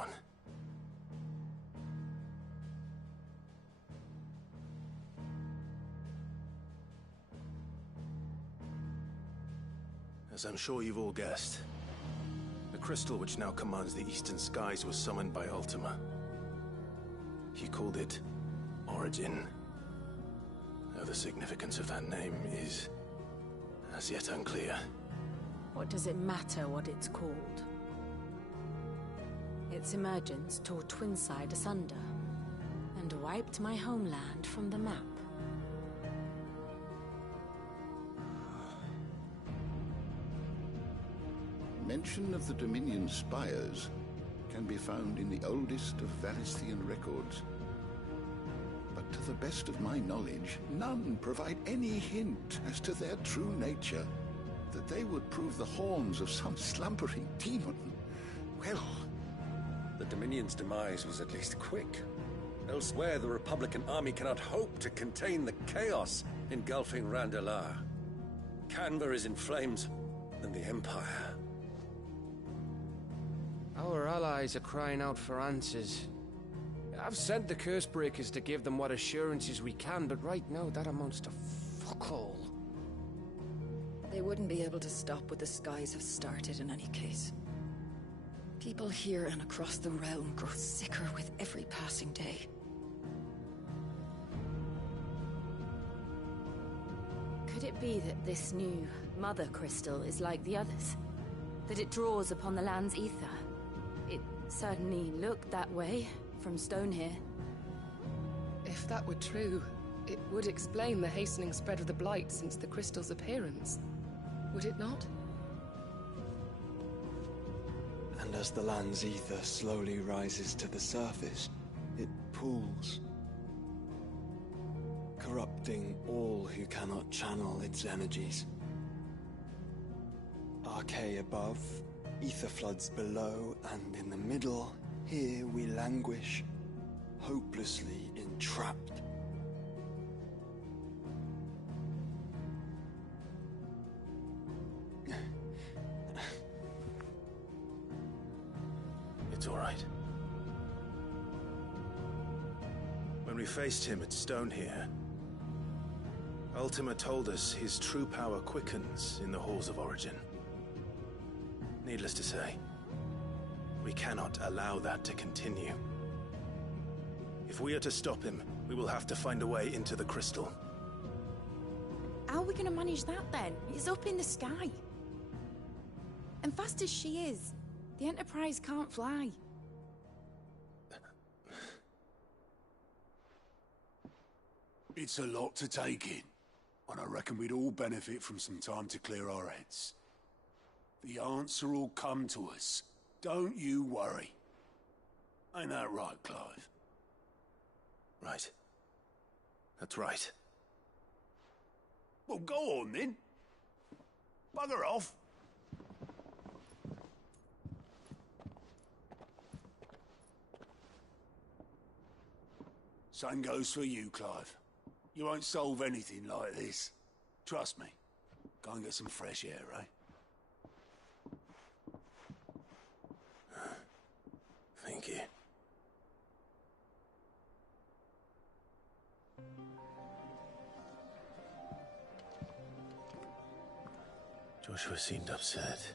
someone. As I'm sure you've all guessed, the crystal which now commands the eastern skies was summoned by Ultima. He called it Origin. Though the significance of that name is as yet unclear. What does it matter what it's called? Its emergence tore Twinside asunder, and wiped my homeland from the map. Mention of the Dominion Spires can be found in the oldest of Valisthean records. But to the best of my knowledge, none provide any hint as to their true nature. That they would prove the horns of some slumbering demon. Well... The Dominion's demise was at least quick. Elsewhere, the Republican army cannot hope to contain the chaos engulfing Randalar. Canva is in flames, and the Empire. Our allies are crying out for answers. I've sent the Cursebreakers to give them what assurances we can, but right now that amounts to fuck all. They wouldn't be able to stop what the skies have started in any case. People here and across the realm grow sicker with every passing day. Could it be that this new Mother Crystal is like the others? That it draws upon the land's ether? It certainly looked that way from Stonehere. If that were true, it would explain the hastening spread of the Blight since the crystal's appearance. Would it not? And as the land's ether slowly rises to the surface, it pools, corrupting all who cannot channel its energies. Archay above, ether floods below, and in the middle, here we languish, hopelessly entrapped. It's all right. When we faced him at Stonehere, Ultima told us his true power quickens in the halls of Origin. Needless to say, we cannot allow that to continue. If we are to stop him, we will have to find a way into the crystal. How are we gonna manage that then? It's up in the sky. And fast as she is, the Enterprise can't fly. It's a lot to take in, and I reckon we'd all benefit from some time to clear our heads. The answer will come to us. Don't you worry. Ain't that right, Clive? Right. That's right. Well, go on then. Bugger off. Same goes for you, Clive. You won't solve anything like this. Trust me. Go and get some fresh air, eh? Thank you. Joshua seemed upset.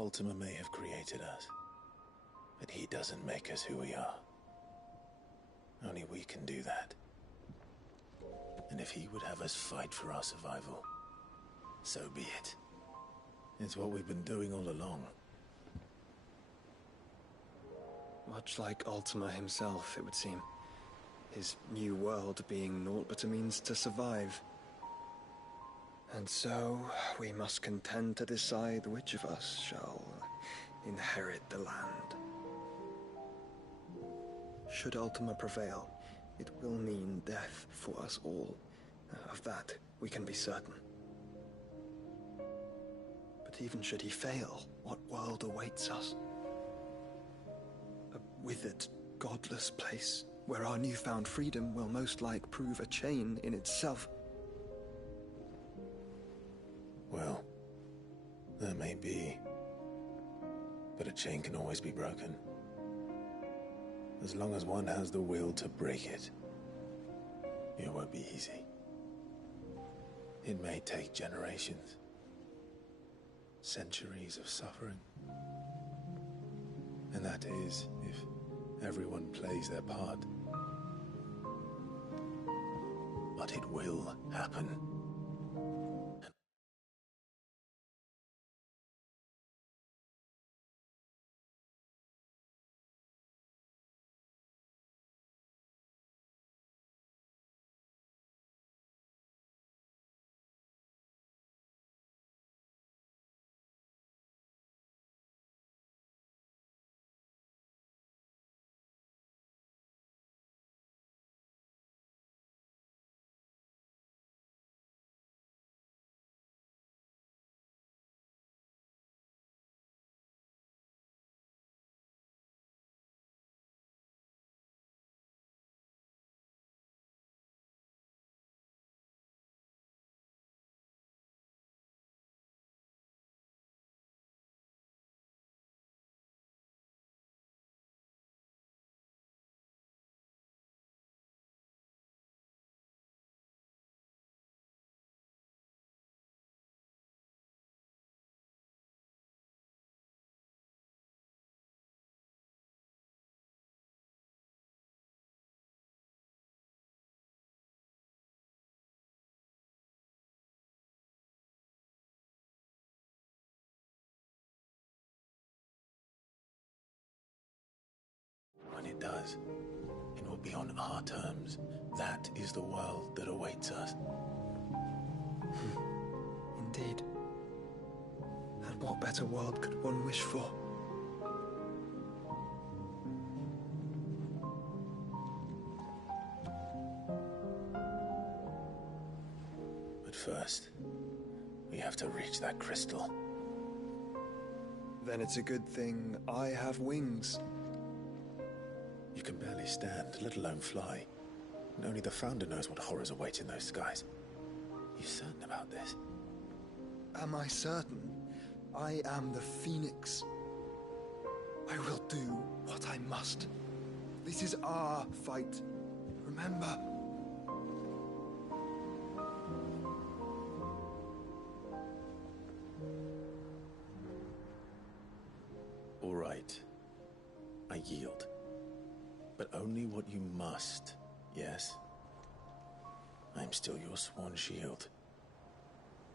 Ultima may have created us, but he doesn't make us who we are. Only we can do that. And if he would have us fight for our survival, so be it. It's what we've been doing all along. Much like Ultima himself, it would seem. His new world being naught but a means to survive. And so, we must contend to decide which of us shall inherit the land. Should Ultima prevail, it will mean death for us all. Of that, we can be certain. But even should he fail, what world awaits us? A withered, godless place, where our newfound freedom will most like prove a chain in itself. Well, that may be. But a chain can always be broken. As long as one has the will to break it. It won't be easy. It may take generations. Centuries of suffering. And that is, if everyone plays their part. But it will happen. When it does, it will be on our terms. That is the world that awaits us. Indeed. And what better world could one wish for? But first, we have to reach that crystal. Then it's a good thing I have wings. You can barely stand, let alone fly. And only the Founder knows what horrors await in those skies. You certain about this? Am I certain? I am the Phoenix. I will do what I must. This is our fight. Remember? All right. I yield. But only what you must, yes? I'm still your sworn shield.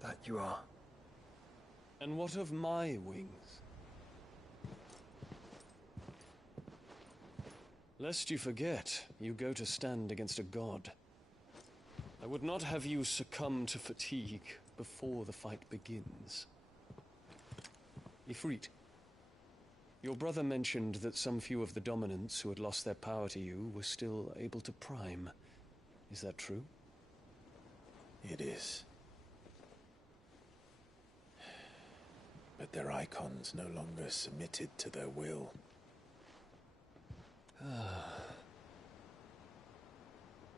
That you are. And what of my wings? Lest you forget, you go to stand against a god. I would not have you succumb to fatigue before the fight begins. Ifrit, your brother mentioned that some few of the dominants who had lost their power to you were still able to prime. Is that true? It is. But their icons no longer submitted to their will.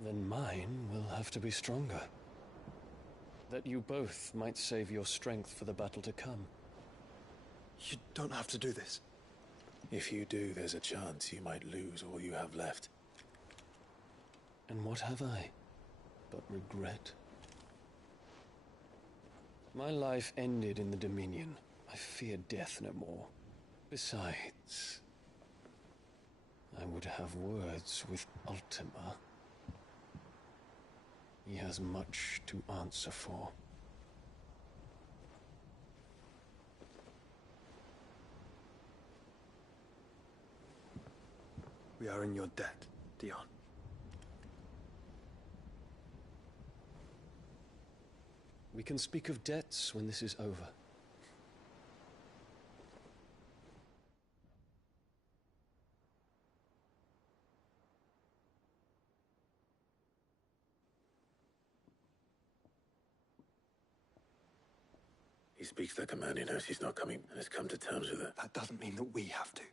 Then mine will have to be stronger. That you both might save your strength for the battle to come. You don't have to do this. If you do, there's a chance you might lose all you have left. And what have I but regret? My life ended in the Dominion. I fear death no more. Besides, I would have words with Ultima. He has much to answer for. We are in your debt, Dion. We can speak of debts when this is over. He speaks like a man who knows he's not coming and has come to terms with it. That doesn't mean that we have to.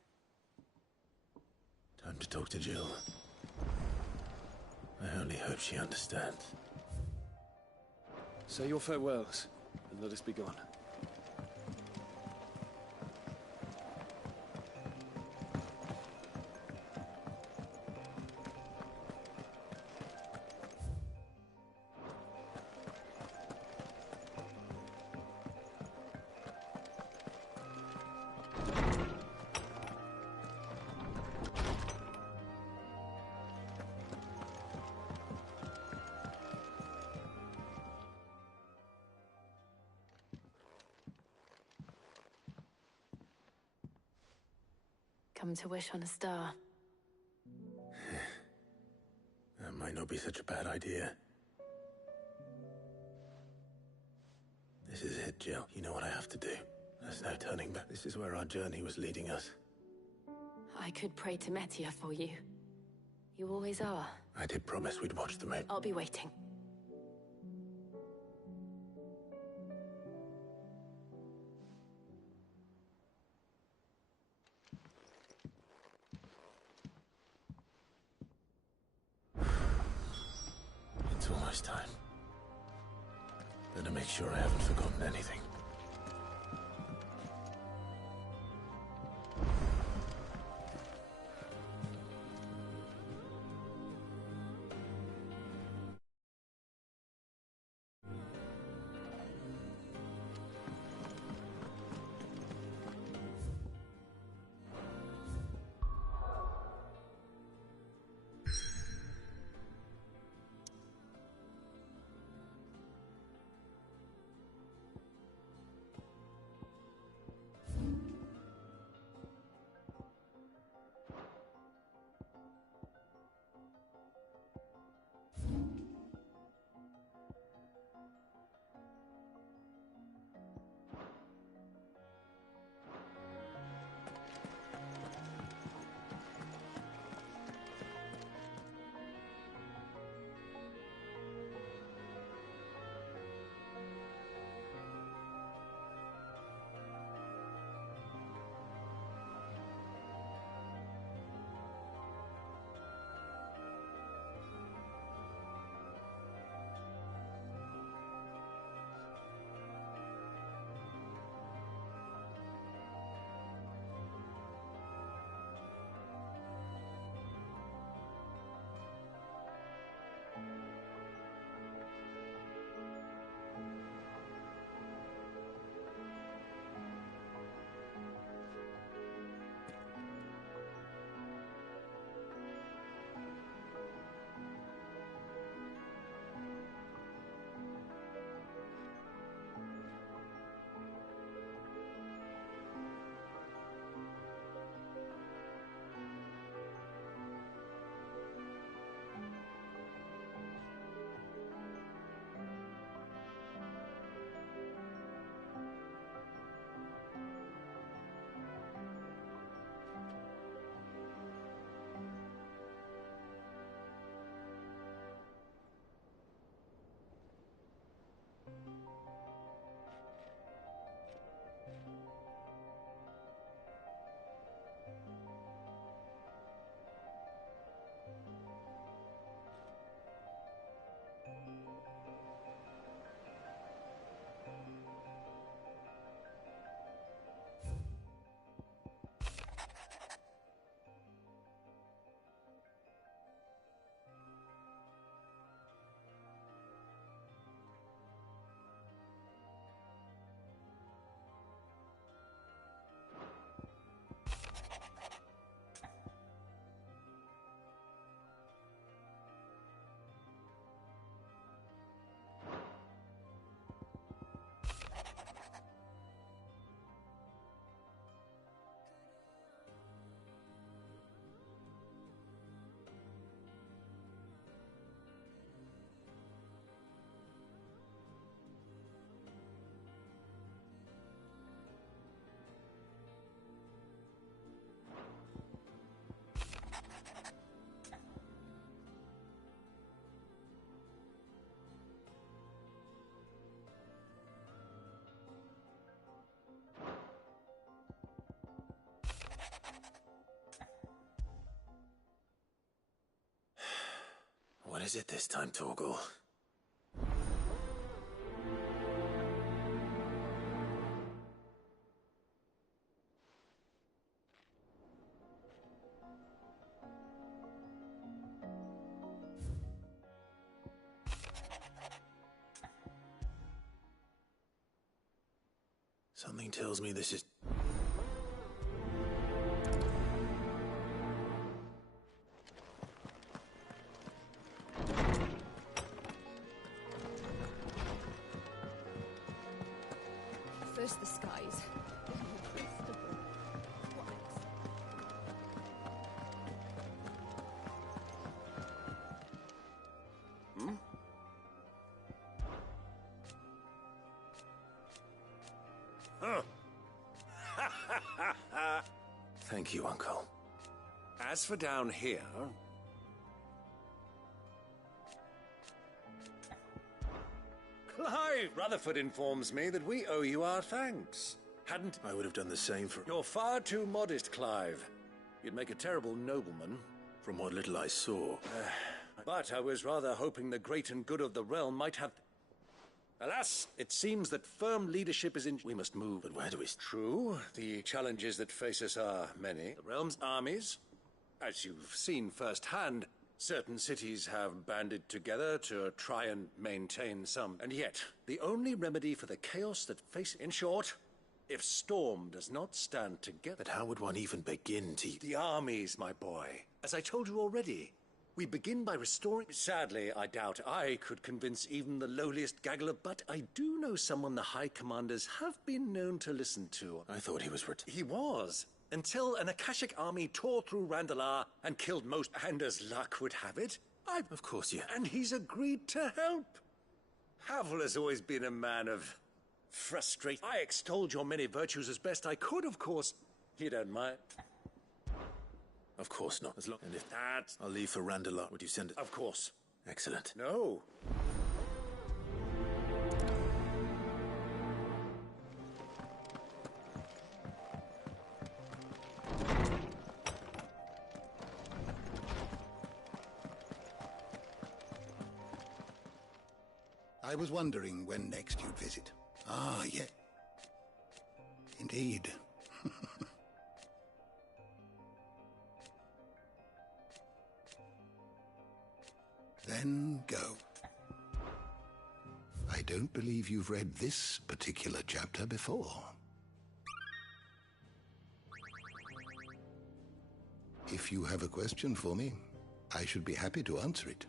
Time to talk to Jill. I only hope she understands. Say your farewells, and let us be gone. Come to wish on a star. That might not be such a bad idea. This is it, Jill. You know what I have to do. There's no turning back. This is where our journey was leading us. I could pray to Metia for you. You always are. I did promise we'd watch the moon. I'll be waiting. It's almost time. Better make sure I haven't forgotten anything. is it this time, Torgal? Something tells me this is... First the skies. Thank you, Uncle. As for down here... Clive Rutherford informs me that we owe you our thanks. Hadn't... I would have done the same for... You're far too modest, Clive. You'd make a terrible nobleman. From what little I saw. But I was rather hoping the great and good of the realm might have... Alas, it seems that firm leadership is in... We must move, but where do we... True. The challenges that face us are many. The realm's armies, as you've seen firsthand, certain cities have banded together to try and maintain some. And yet, the only remedy for the chaos that face... In short, if Storm does not stand together... But how would one even begin to... The armies, my boy. As I told you already, we begin by restoring... Sadly, I doubt I could convince even the lowliest gaggler, but I do know someone the High Commanders have been known to listen to. I thought he was... He was. Until an Akashic army tore through Randalar and killed most... And as luck would have it, Of course, yeah. And he's agreed to help. Havel has always been a man of... frustrate. I extolled your many virtues as best I could, of course. You don't mind? Of course not. As long... And if... That... I'll leave for Randalar. Would you send it? Of course. Excellent. No. I was wondering when next you'd visit. Ah, yeah. Indeed. Then go. I don't believe you've read this particular chapter before. If you have a question for me, I should be happy to answer it.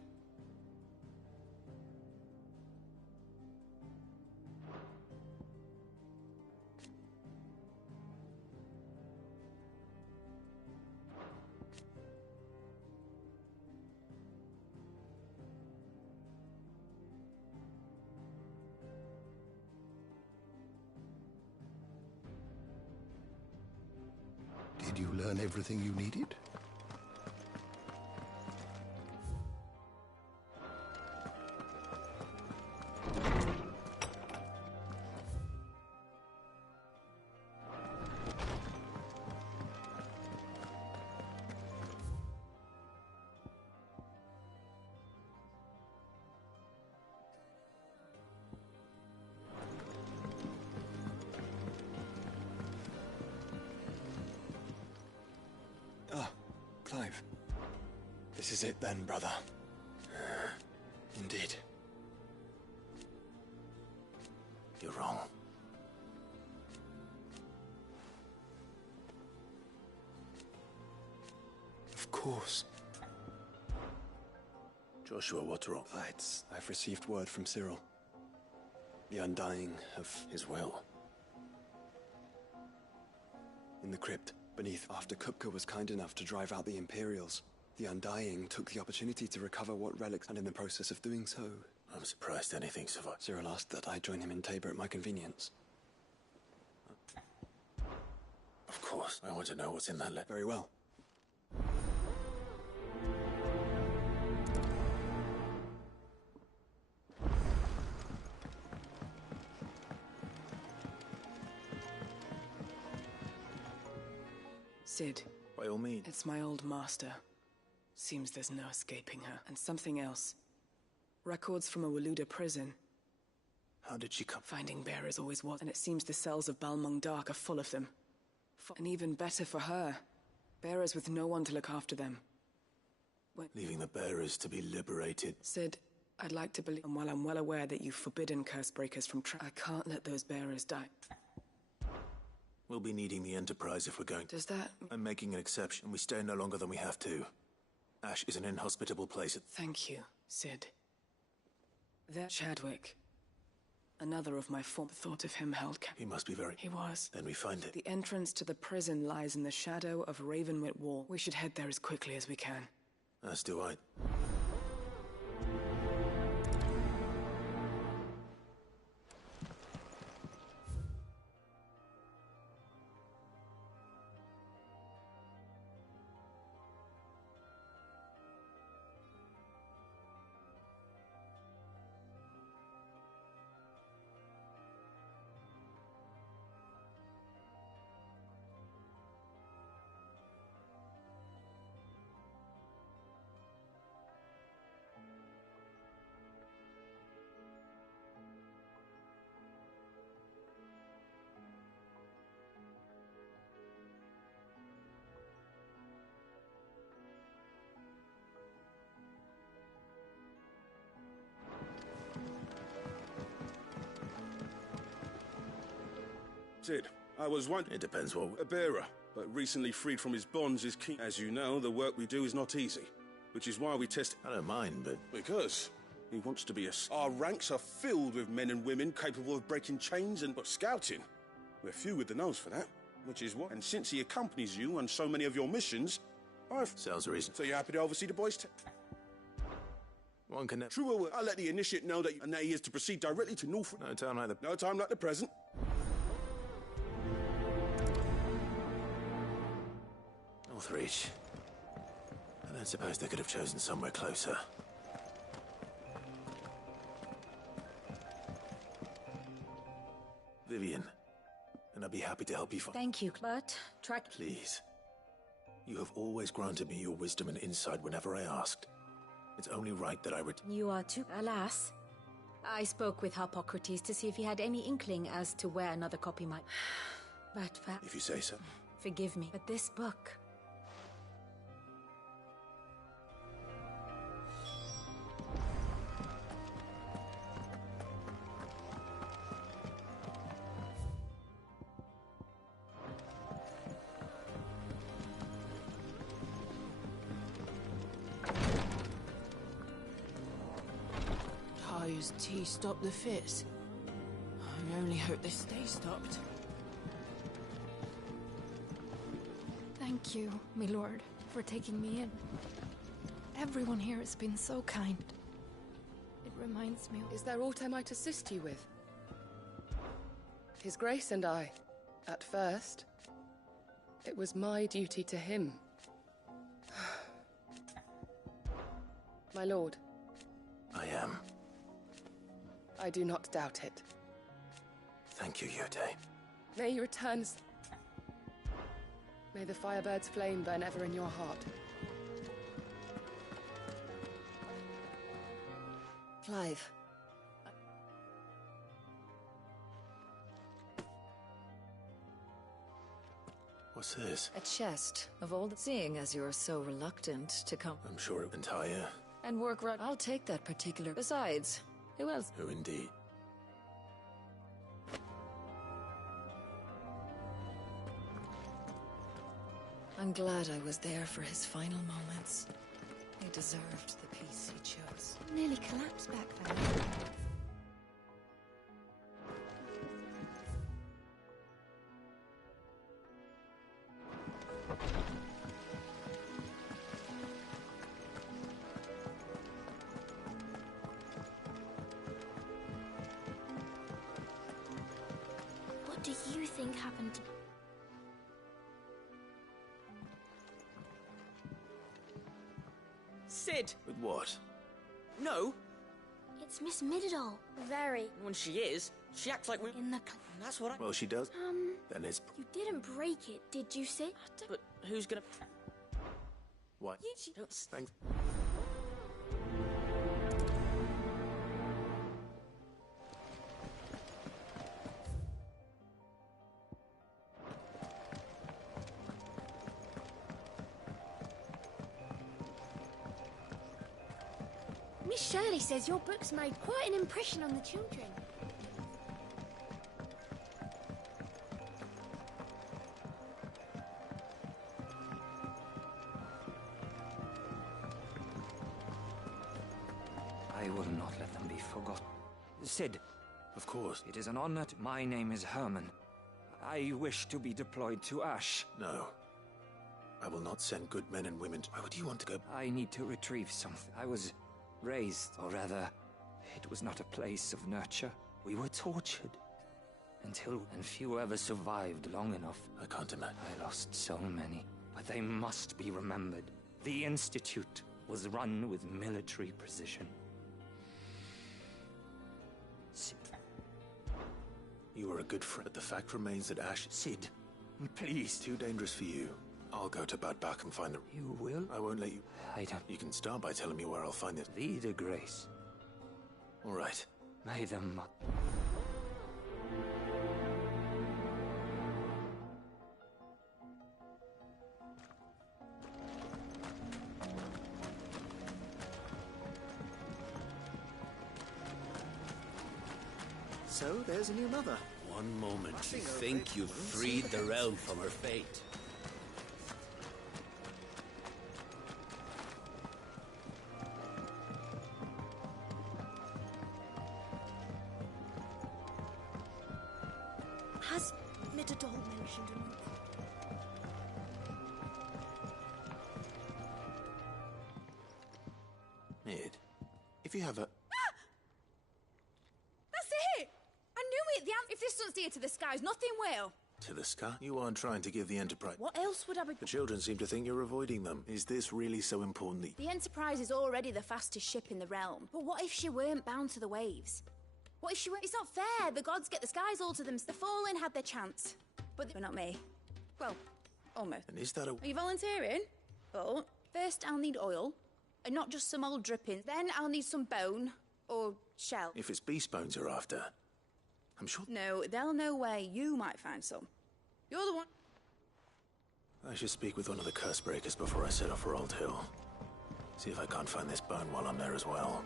Did you learn everything you needed? Clive. This is it then, brother. Indeed. You're wrong. Of course. Joshua, what's wrong? I've received word from Cyril. The undying of His will. in the crypt beneath. After Kupka was kind enough to drive out the Imperials, the Undying took the opportunity to recover what relics, and in the process of doing so... I'm surprised anything survived. Cyril asked that I join him in Tabor at my convenience. Of course. I want to know what's in that letter. Very well. Cid. By all means. It's my old master. Seems there's no escaping her. And something else. Records from a Waluda prison. How did she come? Finding bearers always was, and it seems the cells of Balmung Dark are full of them. And even better for her, bearers with no one to look after them. Leaving the bearers to be liberated. Sid, I'd like to believe, and while I'm well aware that you've forbidden Cursebreakers from I can't let those bearers die. We'll be needing the Enterprise if we're going. Does that... I'm making an exception. We stay no longer than we have to. Ash is an inhospitable place. Thank you, Sid. There, Chadwick. Another of my former thought of him held He must be very... He was. Then we find it. The entrance to the prison lies in the shadow of Ravenwit Wall. We should head there as quickly as we can. As do I. Sid, I was one... It depends what... A bearer, but recently freed from his bonds is key. As you know, the work we do is not easy, which is why we test... I don't mind, but... Because he wants to be a... Our ranks are filled with men and women capable of breaking chains and... But scouting, we're few with the nose for that, which is why... And since he accompanies you on so many of your missions, I've... Sounds reasonable. So you're happy to oversee the boys' One can... True, I'll let the initiate know that... And that he is to proceed directly to Norfolk. No time like the... No time like the present. Northreach. I don't suppose they could have chosen somewhere closer. Vivian, and I'd be happy to help you find... Thank you, but... Please. You have always granted me your wisdom and insight whenever I asked. It's only right that I would... You are too... Alas. I spoke with Harpocrates to see if he had any inkling as to where another copy might... But If you say so. Forgive me, but this book... Ty's tea stopped the fits. I only hope they stay stopped. Thank you, my lord, for taking me in. Everyone here has been so kind. It reminds me of... Is there aught I might assist you with? His Grace and I, at first, it was my duty to him. My lord. I am. I do not doubt it. Thank you, Yode. May you return... May the Firebird's flame burn ever in your heart. Clive. What's this? A chest of old... Seeing as you're so reluctant to come... I'm sure it entire... And work right... I'll take that particular... Besides, who else? Who indeed? I'm glad I was there for his final moments. He deserved the peace he chose. Nearly collapsed back then. What do you think happened to... Sid! With what? No! It's Miss Mididol. Very. When she is, she acts like we... In the... That's what I... Well, she does. Then it's... You didn't break it, did you, Sid? But who's gonna... What? Don't... Thanks. Shirley says your books made quite an impression on the children. I will not let them be forgotten. Cid. Of course. It is an honor to... My name is Herman. I wish to be deployed to Ash. No. I will not send good men and women. Why would you want to go? I need to retrieve something. I was raised, or rather, it was not a place of nurture. We were tortured. And few ever survived long enough. I can't imagine. I lost so many, but they must be remembered. The Institute was run with military precision. Cid. You were a good friend, but the fact remains that Ash... Cid, please. Too dangerous for you. I'll go to Bad Bach and find the... You will? I won't let you... I don't... You can start by telling me where I'll find it. Vida Grace. All right. May the mother... So, there's a new mother. One moment you think you've freed the realm from her fate. Has Midadol mentioned anything? Mid, if you have a... That's it! I knew it! If this doesn't steer to the skies, nothing will. To the sky? You aren't trying to give the Enterprise... What else would I be... The children seem to think you're avoiding them. Is this really so important? The Enterprise is already the fastest ship in the realm. But what if she weren't bound to the waves? What if she weren't... It's not fair. The gods get the skies all to them. The Fallen had their chance. But not me. Well, almost. And is that a... Are you volunteering? But first I'll need oil. And not just some old drippings. Then I'll need some bone. Or shell. If it's beast bones you're after, I'm sure... No, they'll know where you might find some. You're the one... I should speak with one of the curse breakers before I set off for Old Hill. See if I can't find this bone while I'm there as well.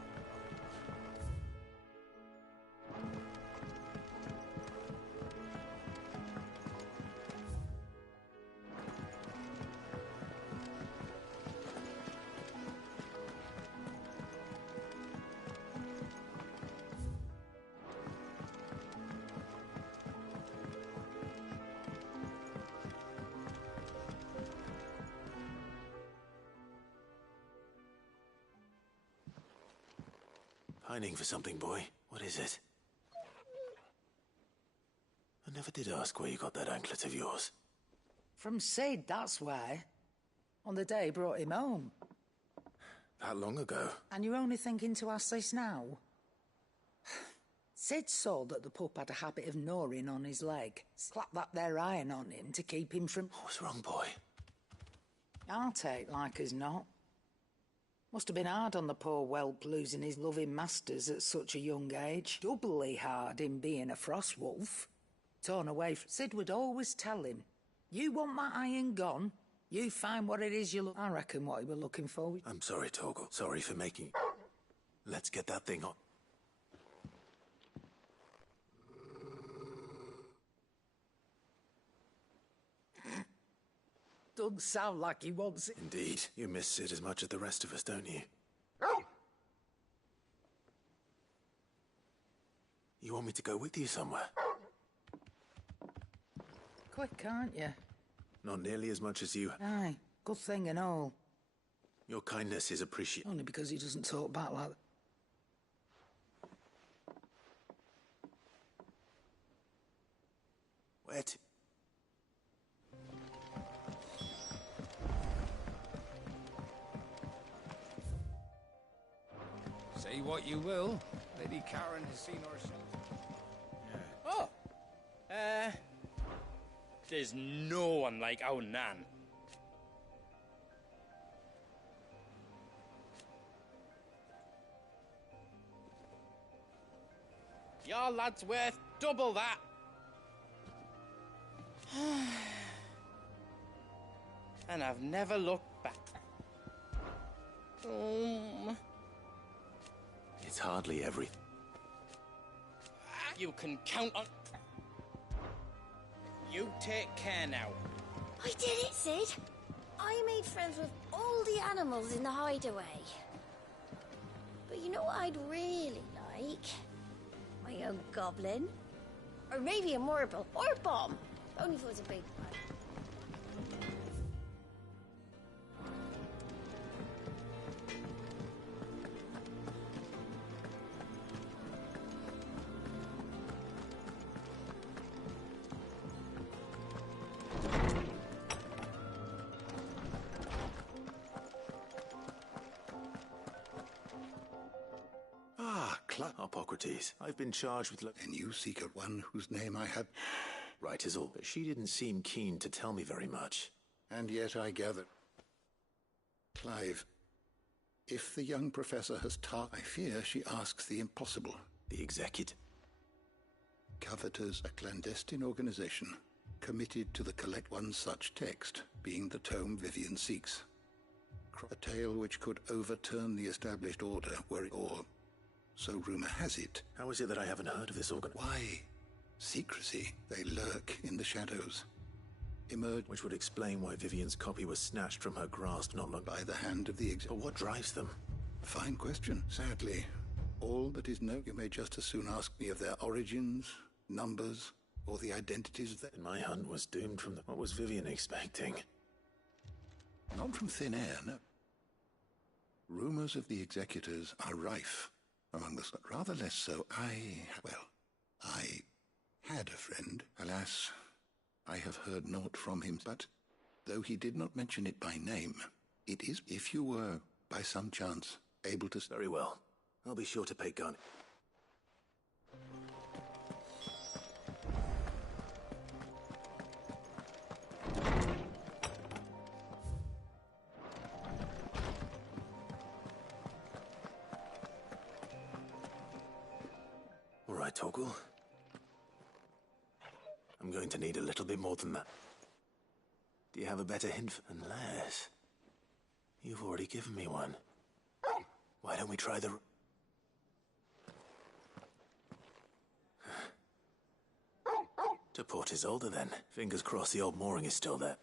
Pining for something, boy. What is it? I never did ask where you got that anklet of yours. From Cid, that's why. On the day he brought him home. That long ago? And you're only thinking to ask this now? Cid saw that the pup had a habit of gnawing on his leg. Slapped that there iron on him to keep him from... What's wrong, boy? I'll take like as not. Must have been hard on the poor whelp losing his loving masters at such a young age. Doubly hard in being a frost wolf. Torn away from... Cid would always tell him, you want my iron gone? You find what it is you look... I reckon what he were looking for. I'm sorry, Torgal. Sorry for making... Let's get that thing on. Doesn't sound like he wants it. Indeed. You miss Cid as much as the rest of us, don't you? You want me to go with you somewhere? Quick, aren't you? Not nearly as much as you. Aye, good thing and all. Your kindness is appreciated. Only because he doesn't talk back like that. Where to? Say what you will, Lady Karen has seen herself. Oh! There's no one like our Nan. Your lad's worth double that. And I've never looked back. It's hardly everything. You can count on... You take care now. I did it, Sid. I made friends with all the animals in the hideaway. But you know what I'd really like? My own goblin. Or maybe a marble. Or a bomb. Only if it was a big one. Hippocrates, I've been charged with... And you seek out one whose name I have... Right is all, but she didn't seem keen to tell me very much. And yet I gather... Clive, if the young professor has I fear she asks the impossible. The Executive? Coveters, a clandestine organization, committed to the collect one such text, being the tome Vivian seeks. A tale which could overturn the established order were it or... So rumor has it. How is it that I haven't heard of this organ? Why? Secrecy. They lurk in the shadows. Emerge... Which would explain why Vivian's copy was snatched from her grasp not long... By the hand of the But what drives them? Fine question. Sadly, all that is known, you may just as soon ask me of their origins, numbers, or the identities of And my hunt was doomed from the... What was Vivian expecting? Not from thin air, no. Rumors of the Executors are rife among us, but rather less so. I had a friend. Alas, I have heard naught from him, but though he did not mention it by name, it is if you were, by some chance, able to... Very well. I'll be sure to pay gun. All right, Torgal. I'm going to need a little bit more than that. Do you have a better hint? Unless... You've already given me one. Why don't we try the... To Port Isolde, then. Fingers crossed the old mooring is still there.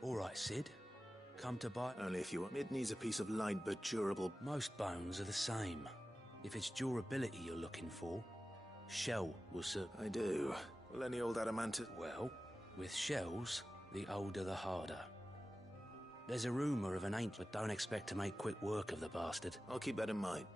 All right, Sid. Come to buy... Only if you want. It needs a piece of light but durable... Most bones are the same. If it's durability you're looking for, shell will serve... I do. Will any old adamantite... Well, with shells, the older the harder. There's a rumour of an ancient, but don't expect to make quick work of the bastard. I'll keep that in mind.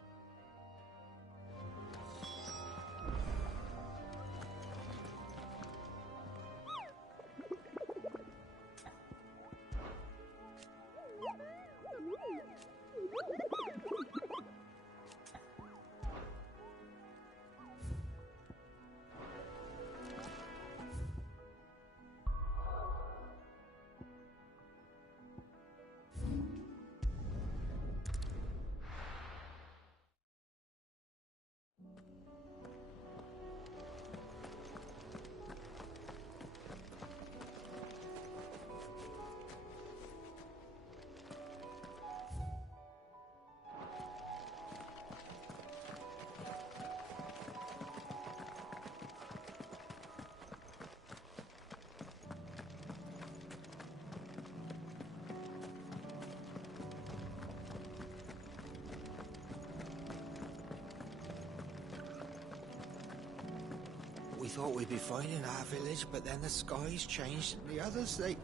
thought we'd be fine in our village, but then the skies changed and the others, they...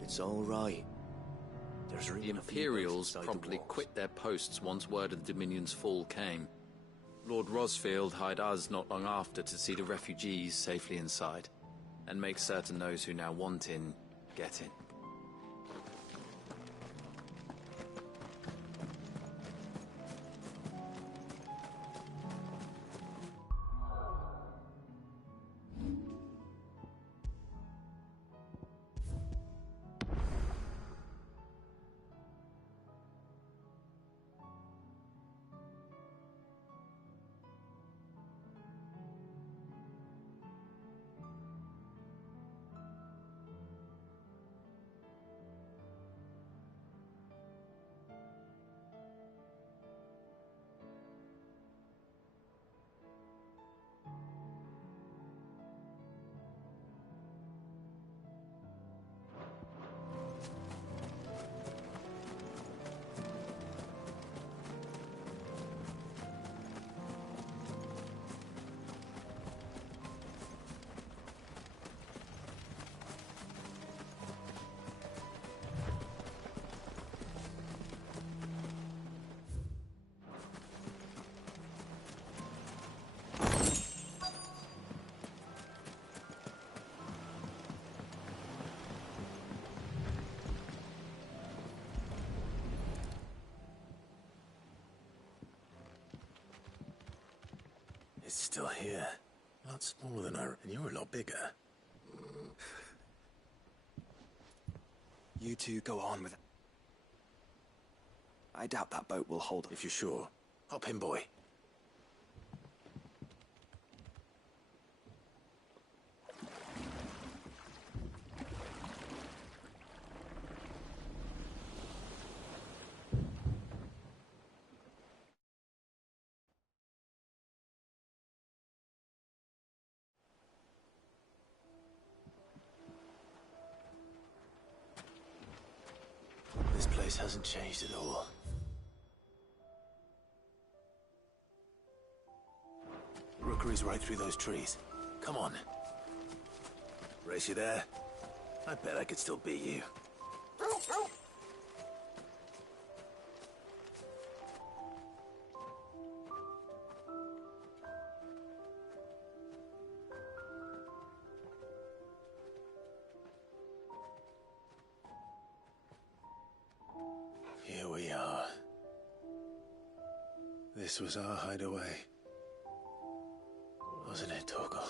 It's all right. There's The Imperials promptly quit their posts once word of the Dominion's fall came. Lord Rosfield hired us not long after to see the refugees safely inside, and make certain those who now want in, get in. It's still here. A lot smaller than and you're a lot bigger. You two go on with it. I doubt that boat will hold. If you're sure. Hop in, boy. This place hasn't changed at all. Rookery's right through those trees. Come on. Race you there? I bet I could still beat you. Here we are. This was our hideaway. Wasn't it, Torgal?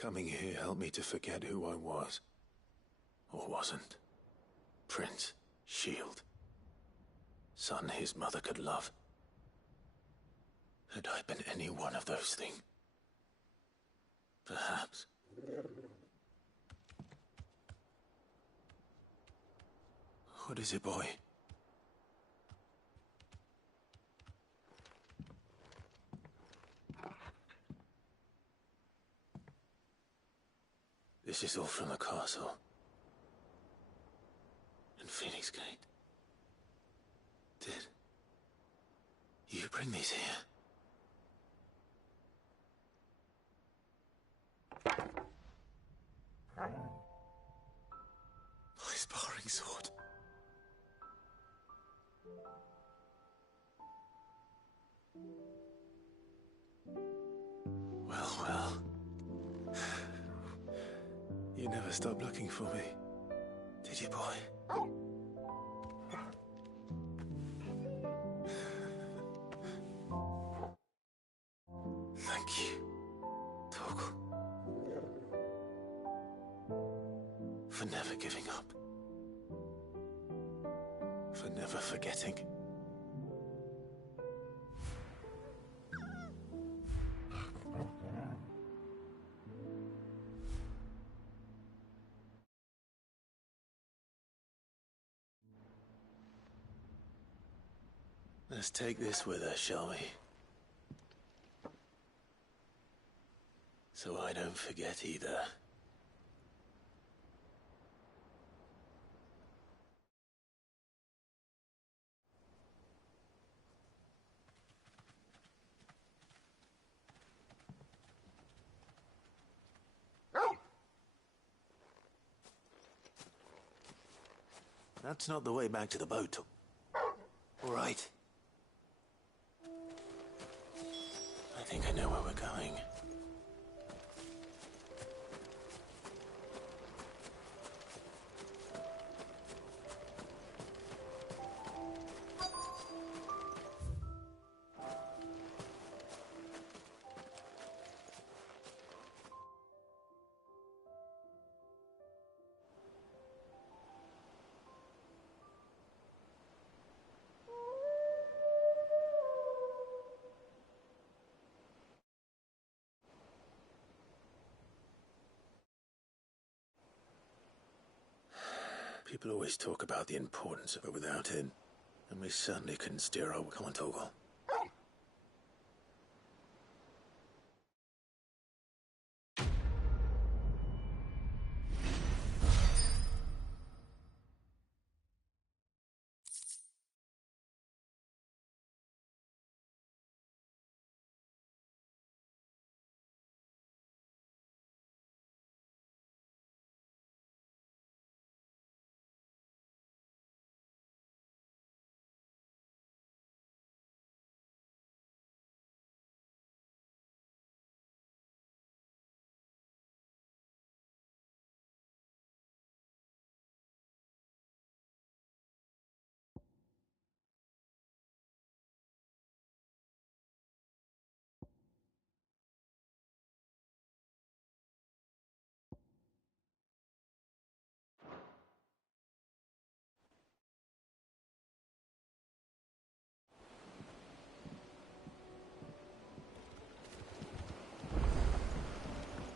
Coming here helped me to forget who I was. Or wasn't. Prince, Shield. Son his mother could love. Had I been any one of those things? Perhaps. What is it, boy? This is all from the castle. In Phoenix Gate. Did you bring these here? My sparring sword. Well, well. You never stopped looking for me, did you, boy? Thank you, Torgal. For never giving up. For never forgetting. Let's take this with us, shall we? So I don't forget either. That's not the way back to the boat. All right. I think I know where we're going. People always talk about the importance of it without it, and we certainly couldn't steer our... Come on, Torgal.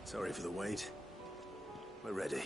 Sorry for the wait. We're ready.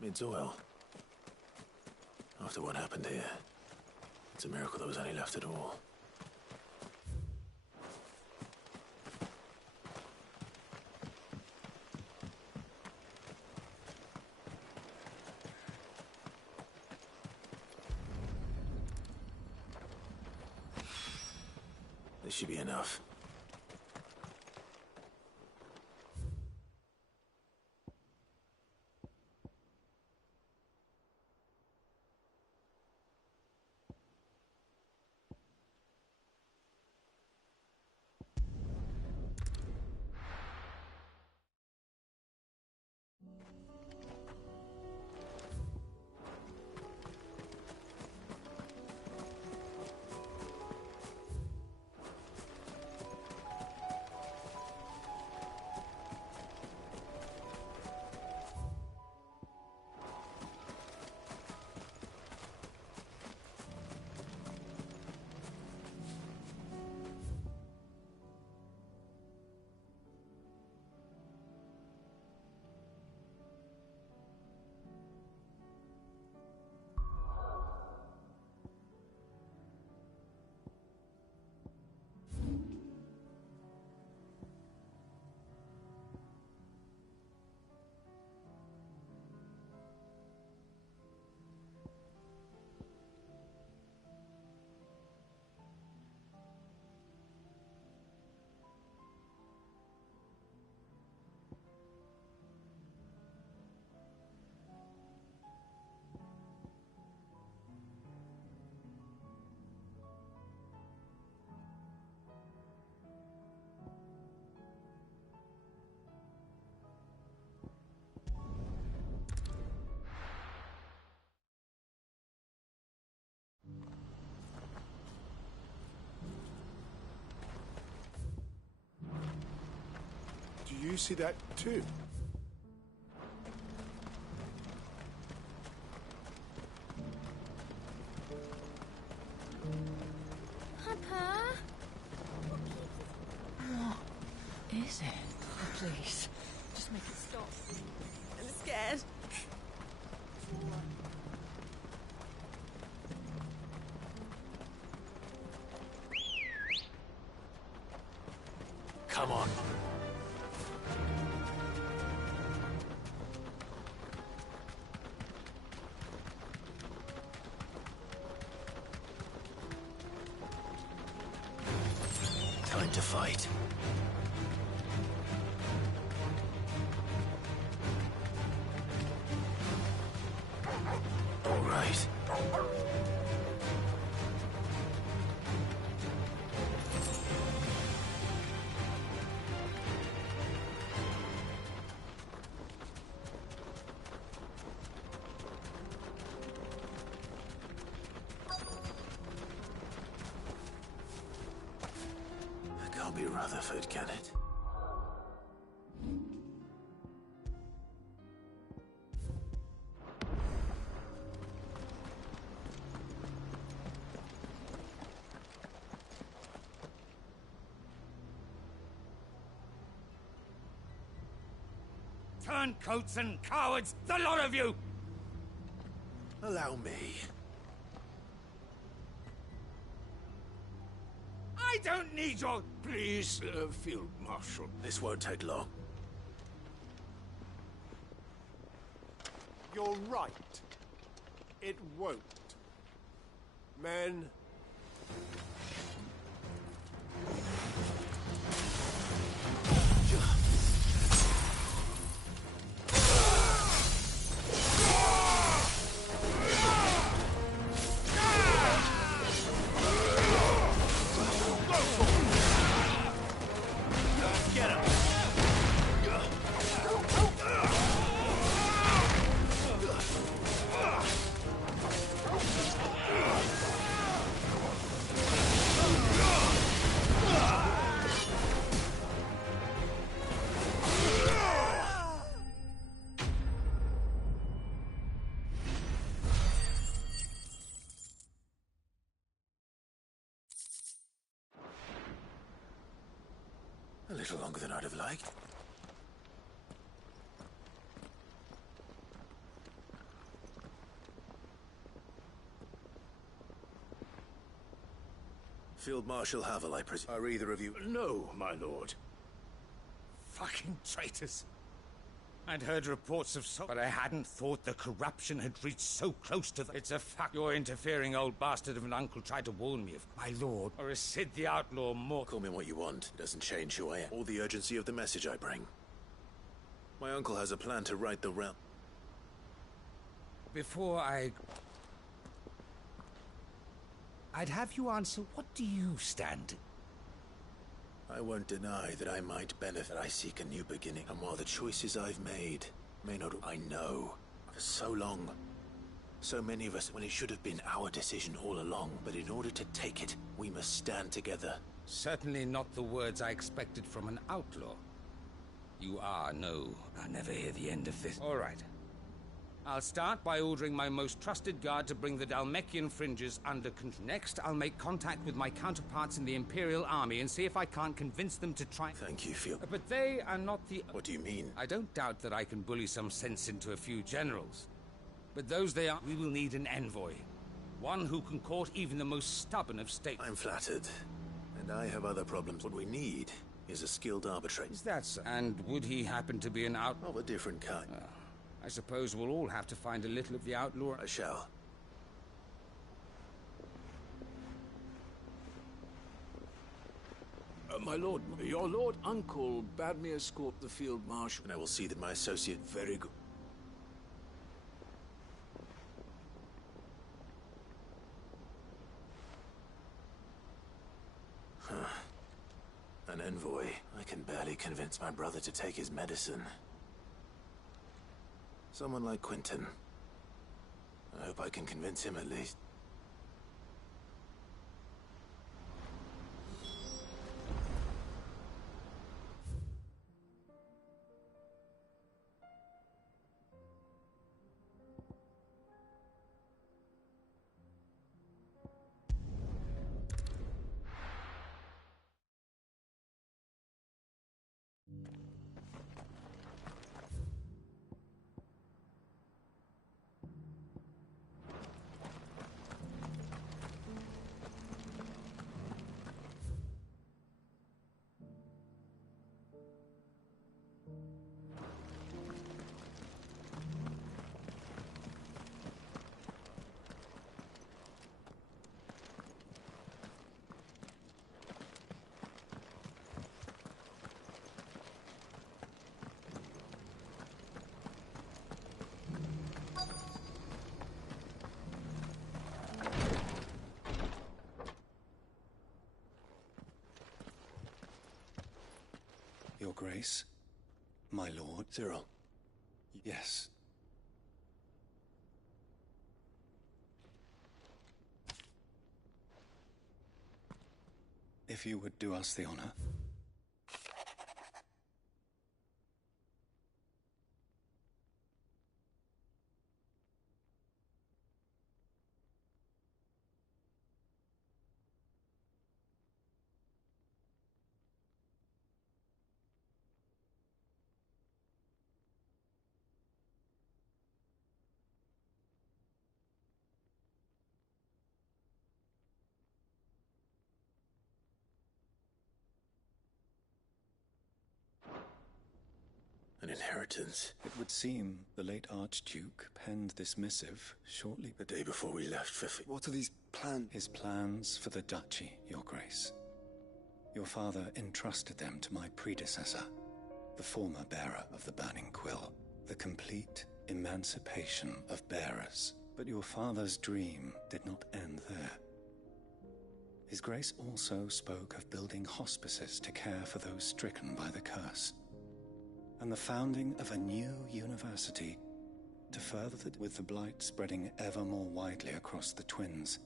Mid's oil. After what happened here, it's a miracle there was any left at all. This should be enough. Do you see that too? Papa? What is it? Oh, please, just make it stop. I'm scared. Come on. Time to fight. All right. It can't be Rutherford, can it? Turncoats and cowards, the lot of you! Allow me. I don't need your... Please, Field Marshal. This won't take long. You're right. It won't. Men. A little longer than I'd have liked. Field Marshal Havel, I presume. Are either of you... No, my lord. Fucking traitors. I'd heard reports of but I hadn't thought the corruption had reached so close to the... It's a fact. Your interfering old bastard of an uncle tried to warn me of my lord, or is Sid the outlaw more... Call me what you want. It doesn't change who I am, or the urgency of the message I bring. My uncle has a plan to right the realm. Before I'd have you answer, what do you stand? I won't deny that I might benefit. I seek a new beginning, and while the choices I've made may not... I know. For so long, so many of us, when it should have been our decision all along. But in order to take it, we must stand together. Certainly not the words I expected from an outlaw. You are, no. I'll never hear the end of this. All right. I'll start by ordering my most trusted guard to bring the Dhalmekian fringes under control. Next, I'll make contact with my counterparts in the Imperial Army and see if I can't convince them to try... Thank you, Field. But they are not the... What do you mean? I don't doubt that I can bully some sense into a few generals. But those they are... We will need an envoy. One who can court even the most stubborn of states. I'm flattered. And I have other problems. What we need is a skilled arbitrator. Is that so? And would he happen to be an out... Of a different kind. I suppose we'll all have to find a little of the outlaw. I shall. My lord, your lord uncle bade me escort the field marshal. And I will see that my associate... Very good. An envoy. I can barely convince my brother to take his medicine. Someone like Quentin. I hope I can convince him at least. Your Grace, my lord. Cyril. Yes. If you would do us the honor. An inheritance. It would seem the late Archduke penned this missive shortly... The day before we left for... What are these plans? His plans for the duchy, Your Grace. Your father entrusted them to my predecessor, the former bearer of the Burning Quill. The complete emancipation of bearers. But your father's dream did not end there. His Grace also spoke of building hospices to care for those stricken by the curse. And the founding of a new university to further with the blight spreading ever more widely across the twins.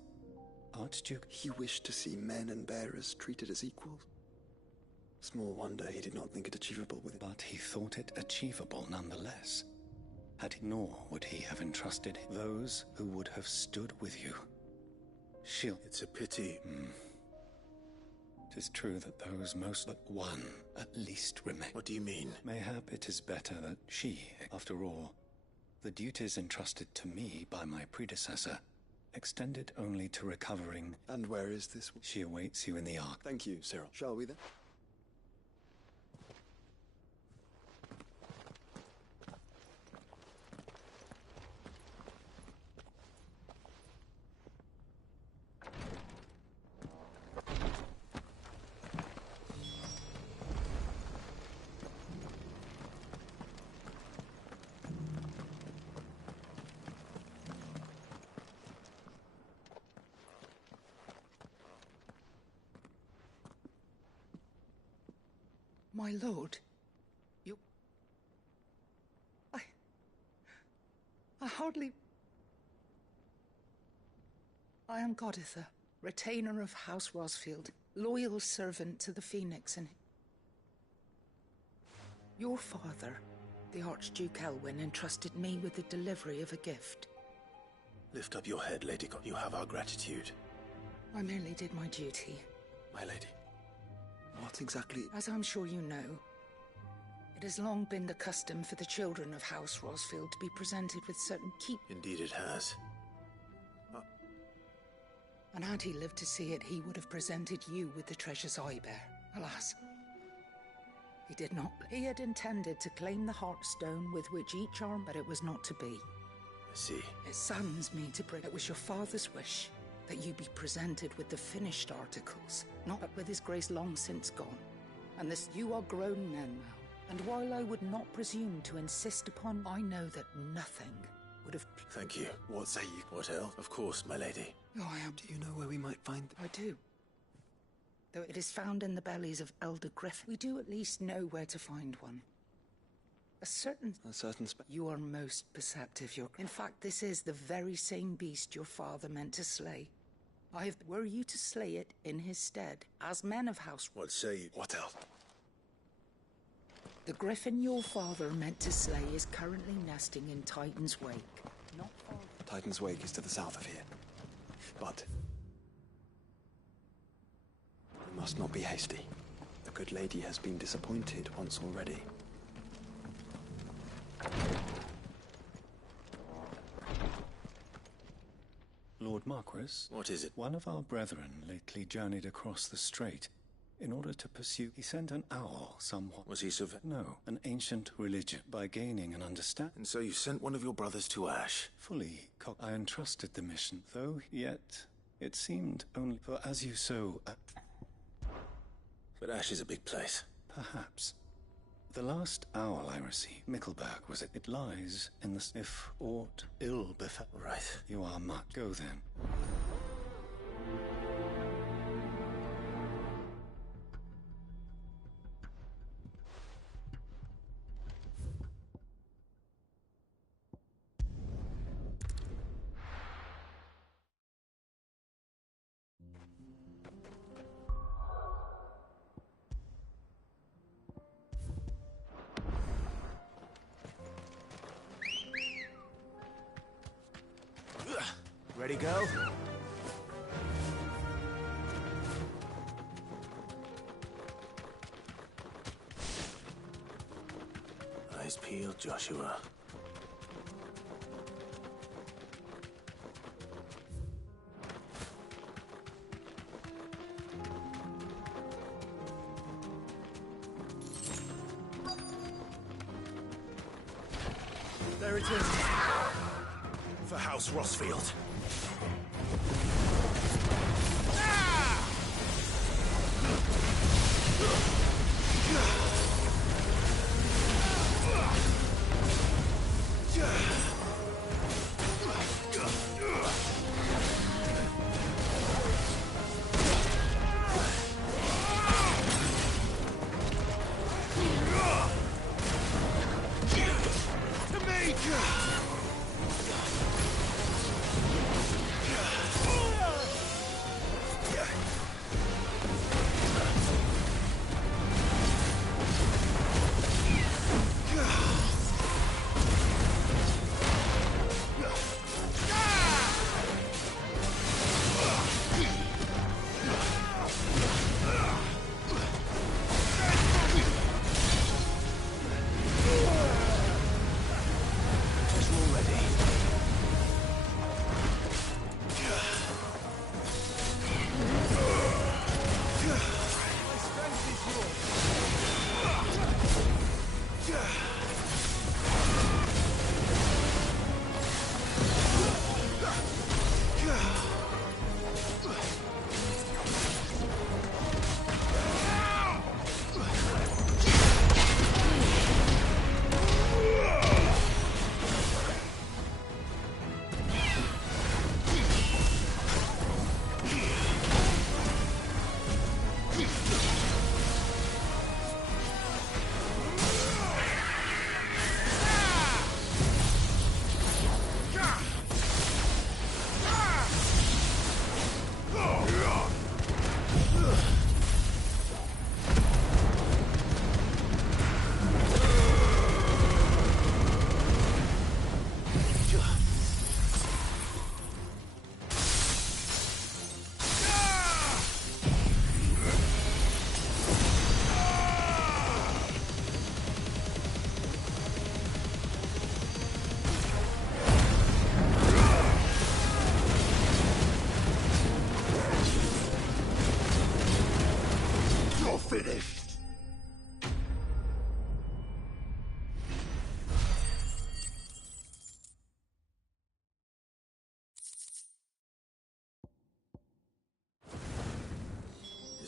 Archduke... He wished to see men and bearers treated as equals. Small wonder he did not think it achievable with... But he thought it achievable nonetheless. Nor would he have entrusted those who would have stood with you. Shield... It's a pity. It is true that those most but one at least remain. What do you mean? Mayhap it is better that she, after all, the duties entrusted to me by my predecessor, extended only to recovering. And where is this? She awaits you in the Ark. Thank you, Cyril. Shall we then? My lord, you... I hardly... I am Goditha, retainer of House Rosfield, loyal servant to the Phoenix and... Your father, the Archduke Elwyn, entrusted me with the delivery of a gift. Lift up your head, Lady God. You have our gratitude. I merely did my duty. My lady. What exactly? As I'm sure you know, it has long been the custom for the children of House Rosfield to be presented with certain keep... Indeed it has. And had he lived to see it, he would have presented you with the treasures I bear. Alas, he did not. He had intended to claim the Heartstone with which each arm, but it was not to be. I see. It saddens me to bring... It was your father's wish that you be presented with the finished articles, not with his grace long since gone. And this, you are grown men now, and while I would not presume to insist upon, I know that nothing would have... Thank you. What say you? What else? Of course, my lady. Oh, I am... Do you know where we might find... I do. Though it is found in the bellies of Elder Griffin, we do at least know where to find one. A certain... You are most perceptive. In fact, this is the very same beast your father meant to slay. Were you to slay it in his stead, as men of House... What say you? What else? The griffin your father meant to slay is currently nesting in Titan's Wake. Not far... Titan's Wake is to the south of here. But... we must not be hasty. The good lady has been disappointed once already. Lord Marquis? What is it? One of our brethren lately journeyed across the strait. In order to pursue, he sent an owl somewhat... Was he No, an ancient religion, by gaining an understanding. And so you sent one of your brothers to Ash? Fully, I entrusted the mission, though yet it seemed only... For as you so... But Ash is a big place. Perhaps. The last owl I received, Mickleburg, was it? It lies in the... If aught ill befell... Right. You are much. Go then. Ready, go? Eyes peeled, Joshua. There it is. For House Rosfield.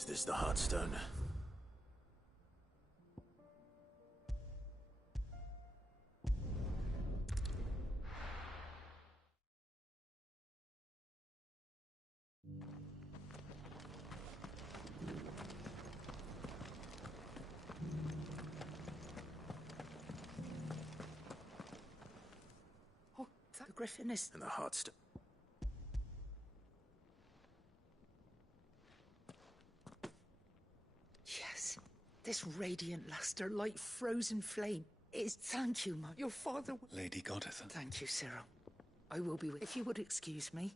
this the Heartstone? Oh, the griffin is... And the Heartstone. Yes. This radiant luster, like frozen flame. Thank you, your father... Lady Goditha. Thank you, Cyril. I will be with... If you would excuse me.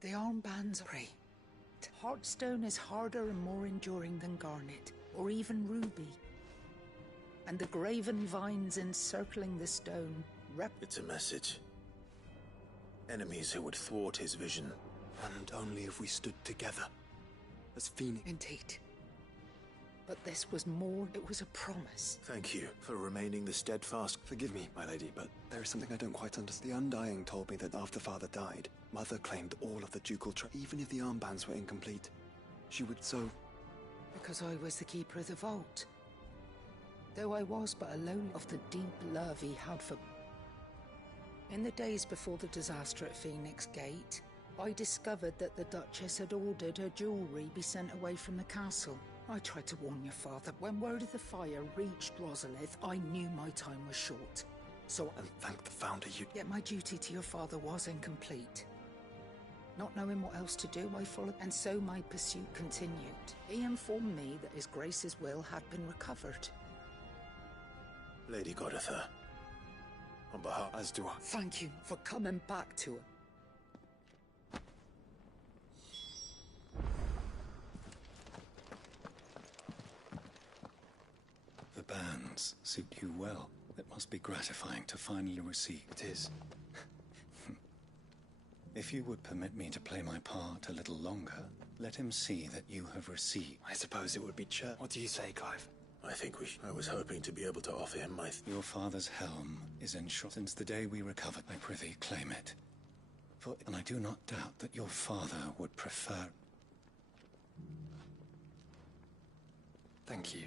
The armbands are... Heartstone is harder and more enduring than garnet, or even ruby. And the graven vines encircling the stone It's a message. Enemies who would thwart his vision. And only if we stood together. As Phoenix. Indeed. But this was more... It was a promise. Thank you for remaining the steadfast... Forgive me, my lady, but there is something I don't quite understand. The Undying told me that after Father died, Mother claimed all of the ducal even if the armbands were incomplete. She would so... Because I was the keeper of the vault. Though I was but alone of the deep love he had for... In the days before the disaster at Phoenix Gate, I discovered that the Duchess had ordered her jewellery be sent away from the castle. I tried to warn your father. When word of the fire reached Rosalith, I knew my time was short. So... And thank the Founder you... Yet my duty to your father was incomplete. Not knowing what else to do, I followed, and so my pursuit continued. He informed me that His Grace's will had been recovered. Lady Goditha, on behalf... As do I. Thank you for coming back to her. The bands suit you well. It must be gratifying to finally receive. It is. If you would permit me to play my part a little longer, let him see that you have received. I suppose it would be church. What do you say, Clive? I think I was hoping to be able to offer him my... Your father's helm is enshrined. Since the day we recovered, I prithee claim it. And I do not doubt that your father would prefer... Thank you.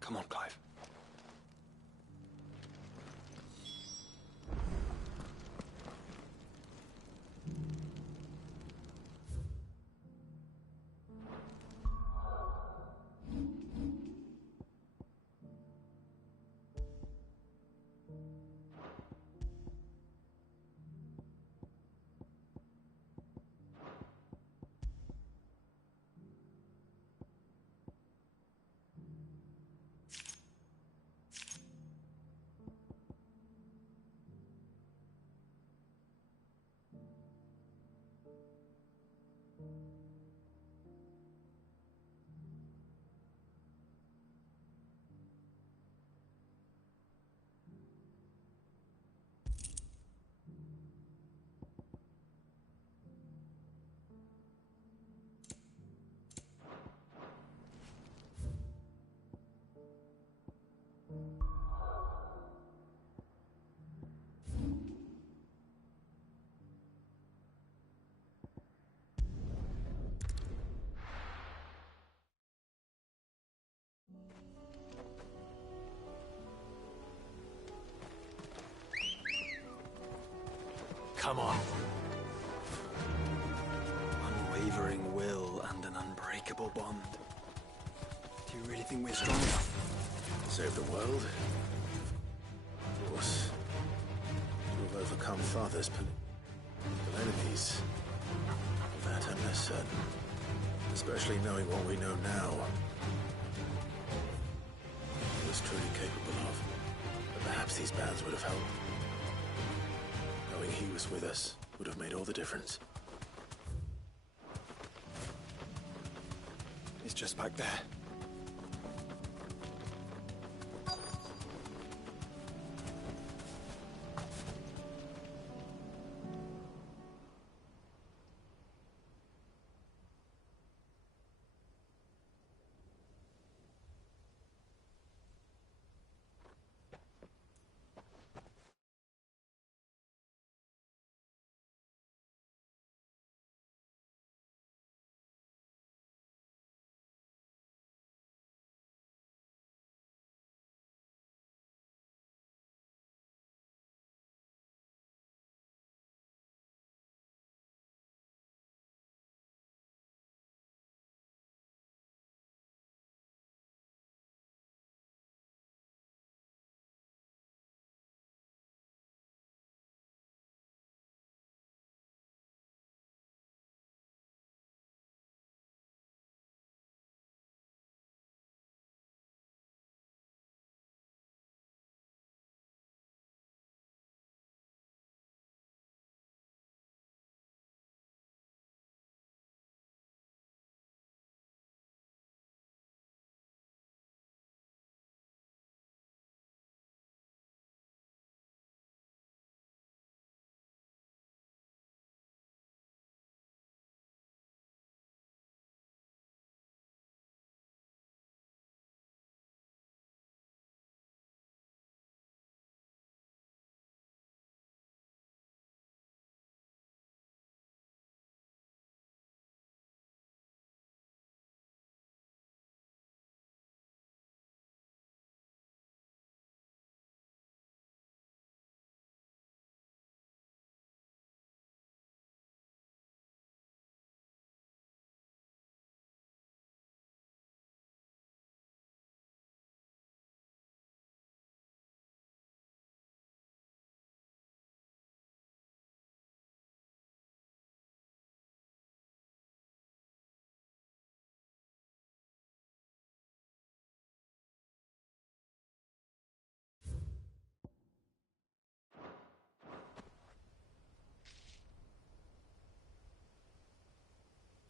Come on, Clive. Come on. Unwavering will and an unbreakable bond. Do you really think we're strong enough? Save the world? Of course. To have overcome Father's political enemies. Of that I'm less certain. Especially knowing what we know now. He was truly capable of. But perhaps these bands would have helped. Knowing he was with us would have made all the difference. He's just back there.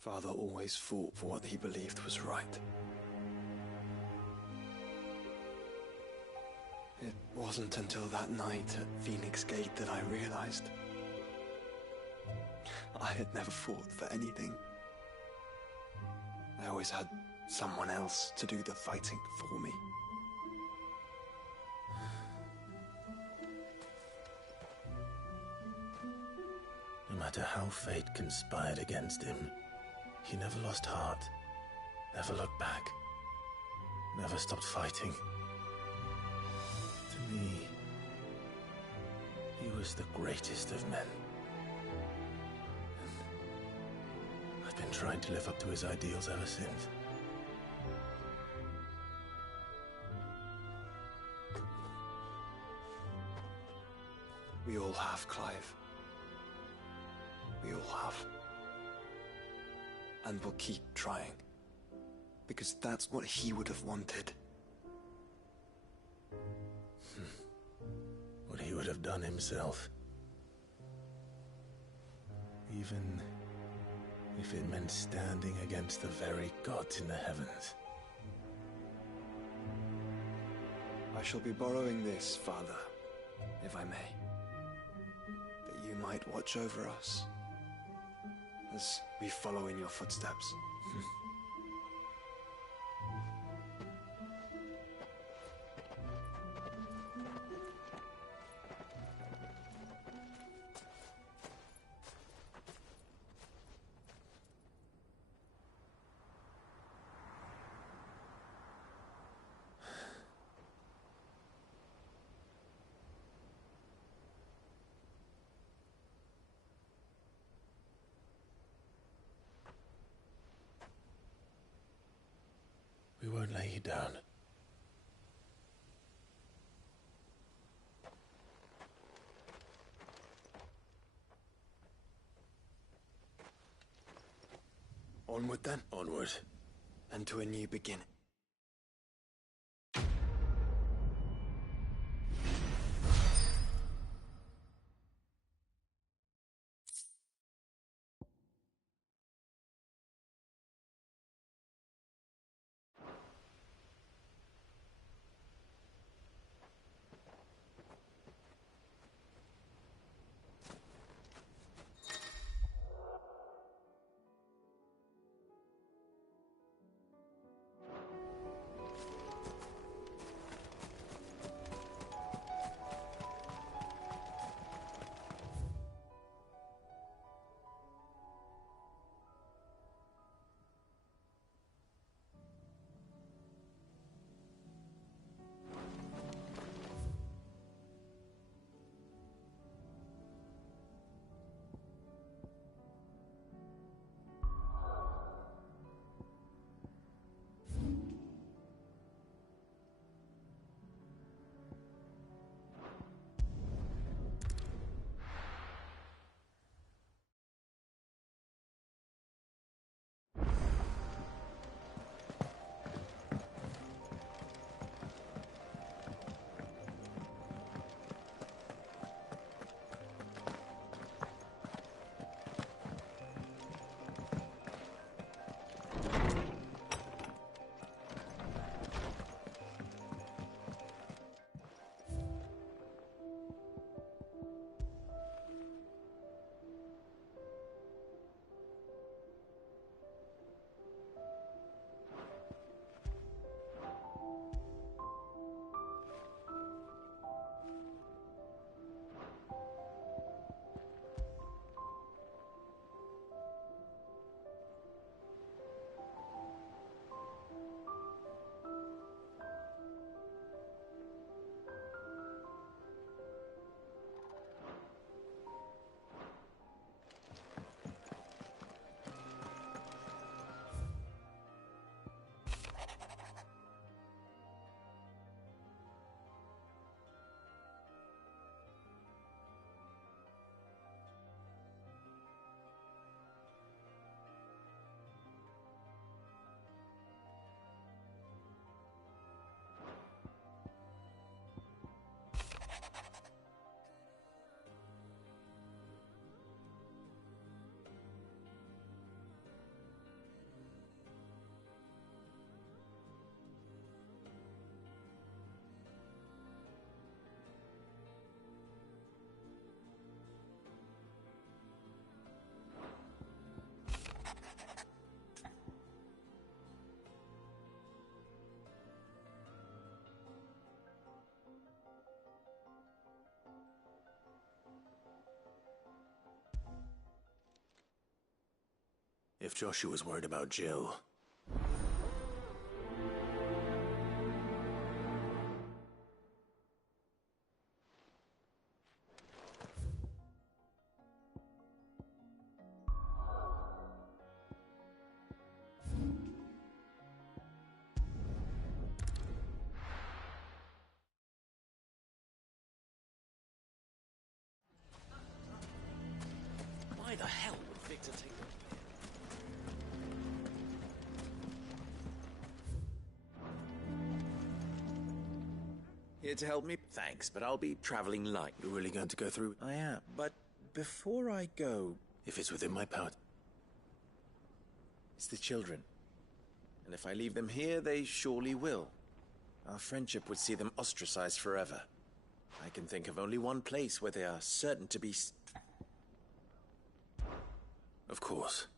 Father always fought for what he believed was right. It wasn't until that night at Phoenix Gate that I realized I had never fought for anything. I always had someone else to do the fighting for me. No matter how fate conspired against him, he never lost heart, never looked back, never stopped fighting. To me, he was the greatest of men. And I've been trying to live up to his ideals ever since. We all have, Clive. We all have. And we'll keep trying. Because that's what he would have wanted. What he would have done himself. Even if it meant standing against the very gods in the heavens. I shall be borrowing this, Father, if I may. That you might watch over us as we follow in your footsteps. We won't lay you down. Onward then. Onward. And to a new beginning. If Joshua's worried about Jill... Why the hell would Victor take them? Here to help me? Thanks, but I'll be traveling light. You're really going to go through? I am, but before I go... If it's within my power... It's the children. And if I leave them here, they surely will. Our friendship would see them ostracized forever. I can think of only one place where they are certain to be... Of course.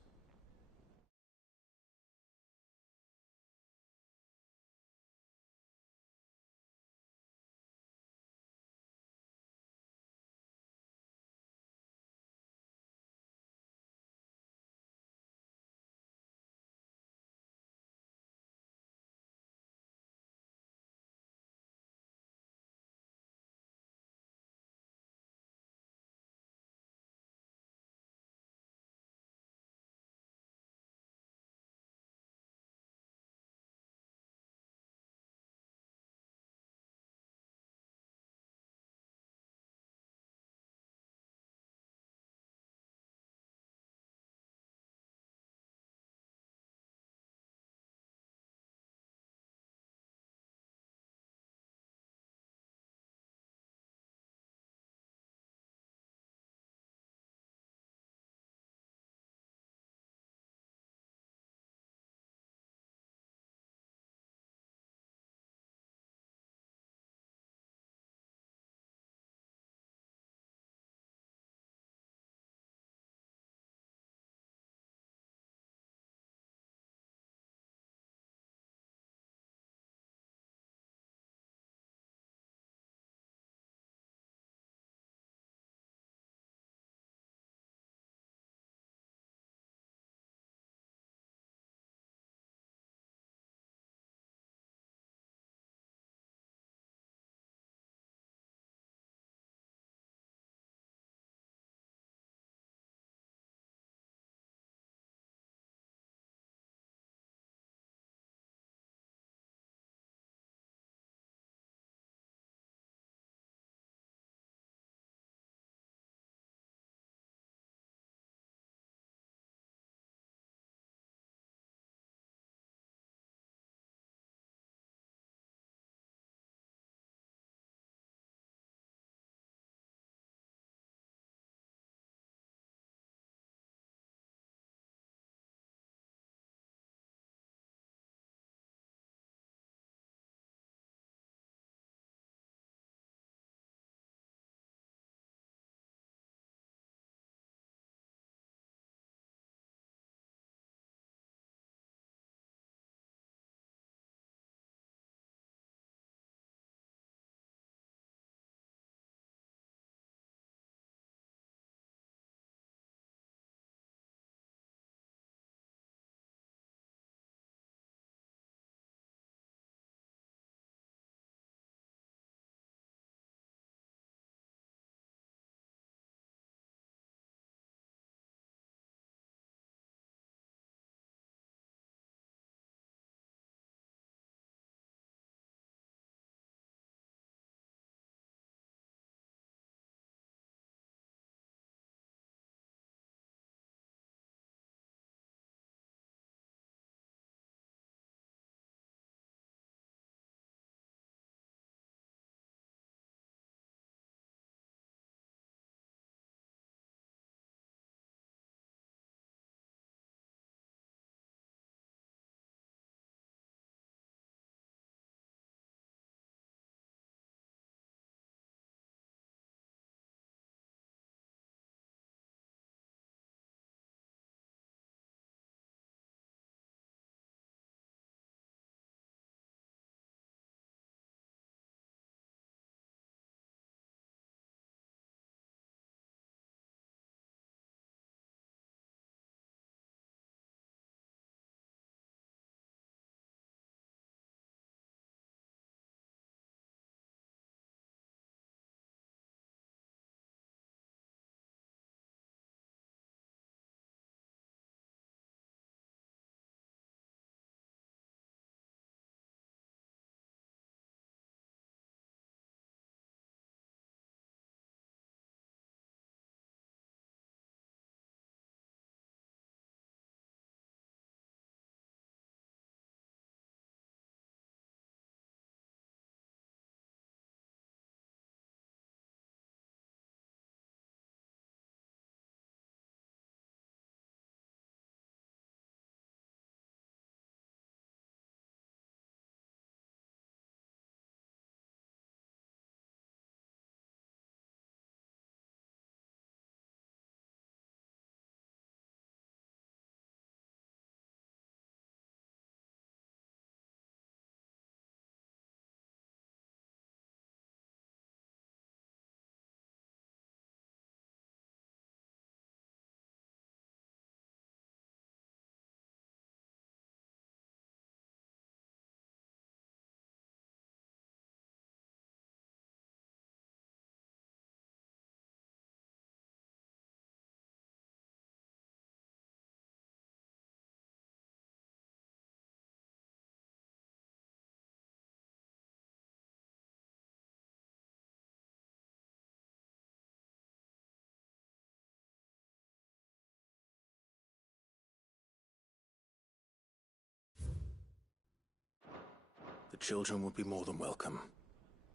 The children would be more than welcome.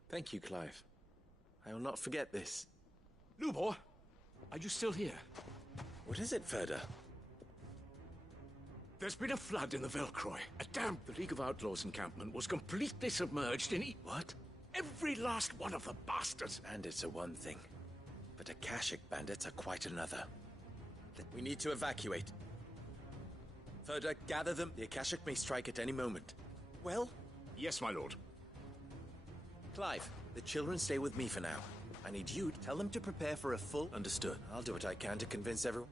Thank you, Clive. I will not forget this. Lubor, are you still here? What is it, Ferda? There's been a flood in the Velcroy. A dam. The League of Outlaws encampment was completely submerged in... What? Every last one of the bastards. Bandits are one thing, but Akashic bandits are quite another. We need to evacuate. Ferda, gather them. The Akashic may strike at any moment. Well? Yes, my lord. Clive, the children stay with me for now. I need you to tell them to prepare for a full... Understood. I'll do what I can to convince everyone.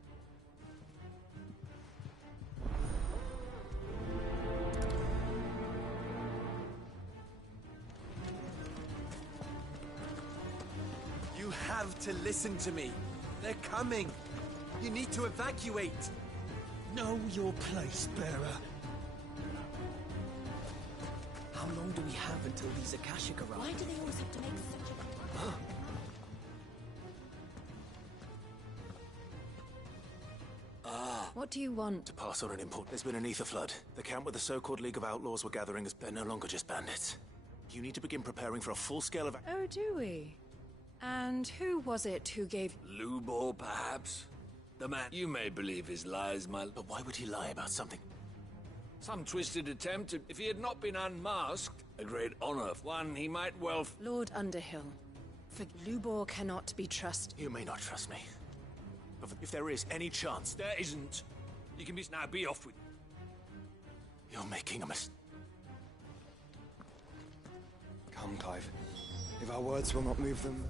You have to listen to me. They're coming. You need to evacuate. Know your place, bearer. How long do we have until these Akashic arrive? Why do they always have to make such a... What do you want? To pass on an import. There's been an ether flood. The camp where the so-called League of Outlaws were gathering is... They're no longer just bandits. You need to begin preparing for a full-scale Oh, do we? And who was it who gave... Lubor, perhaps? The man you may believe his lies, my... But why would he lie about something? Some twisted attempt. If he had not been unmasked, a great honor. One he might well... Lord Underhill. For Lubor cannot be trusted. You may not trust me. But if there is any chance... There isn't. You can be... Now be off with... You're making a mistake. Come, Clive. If our words will not move them...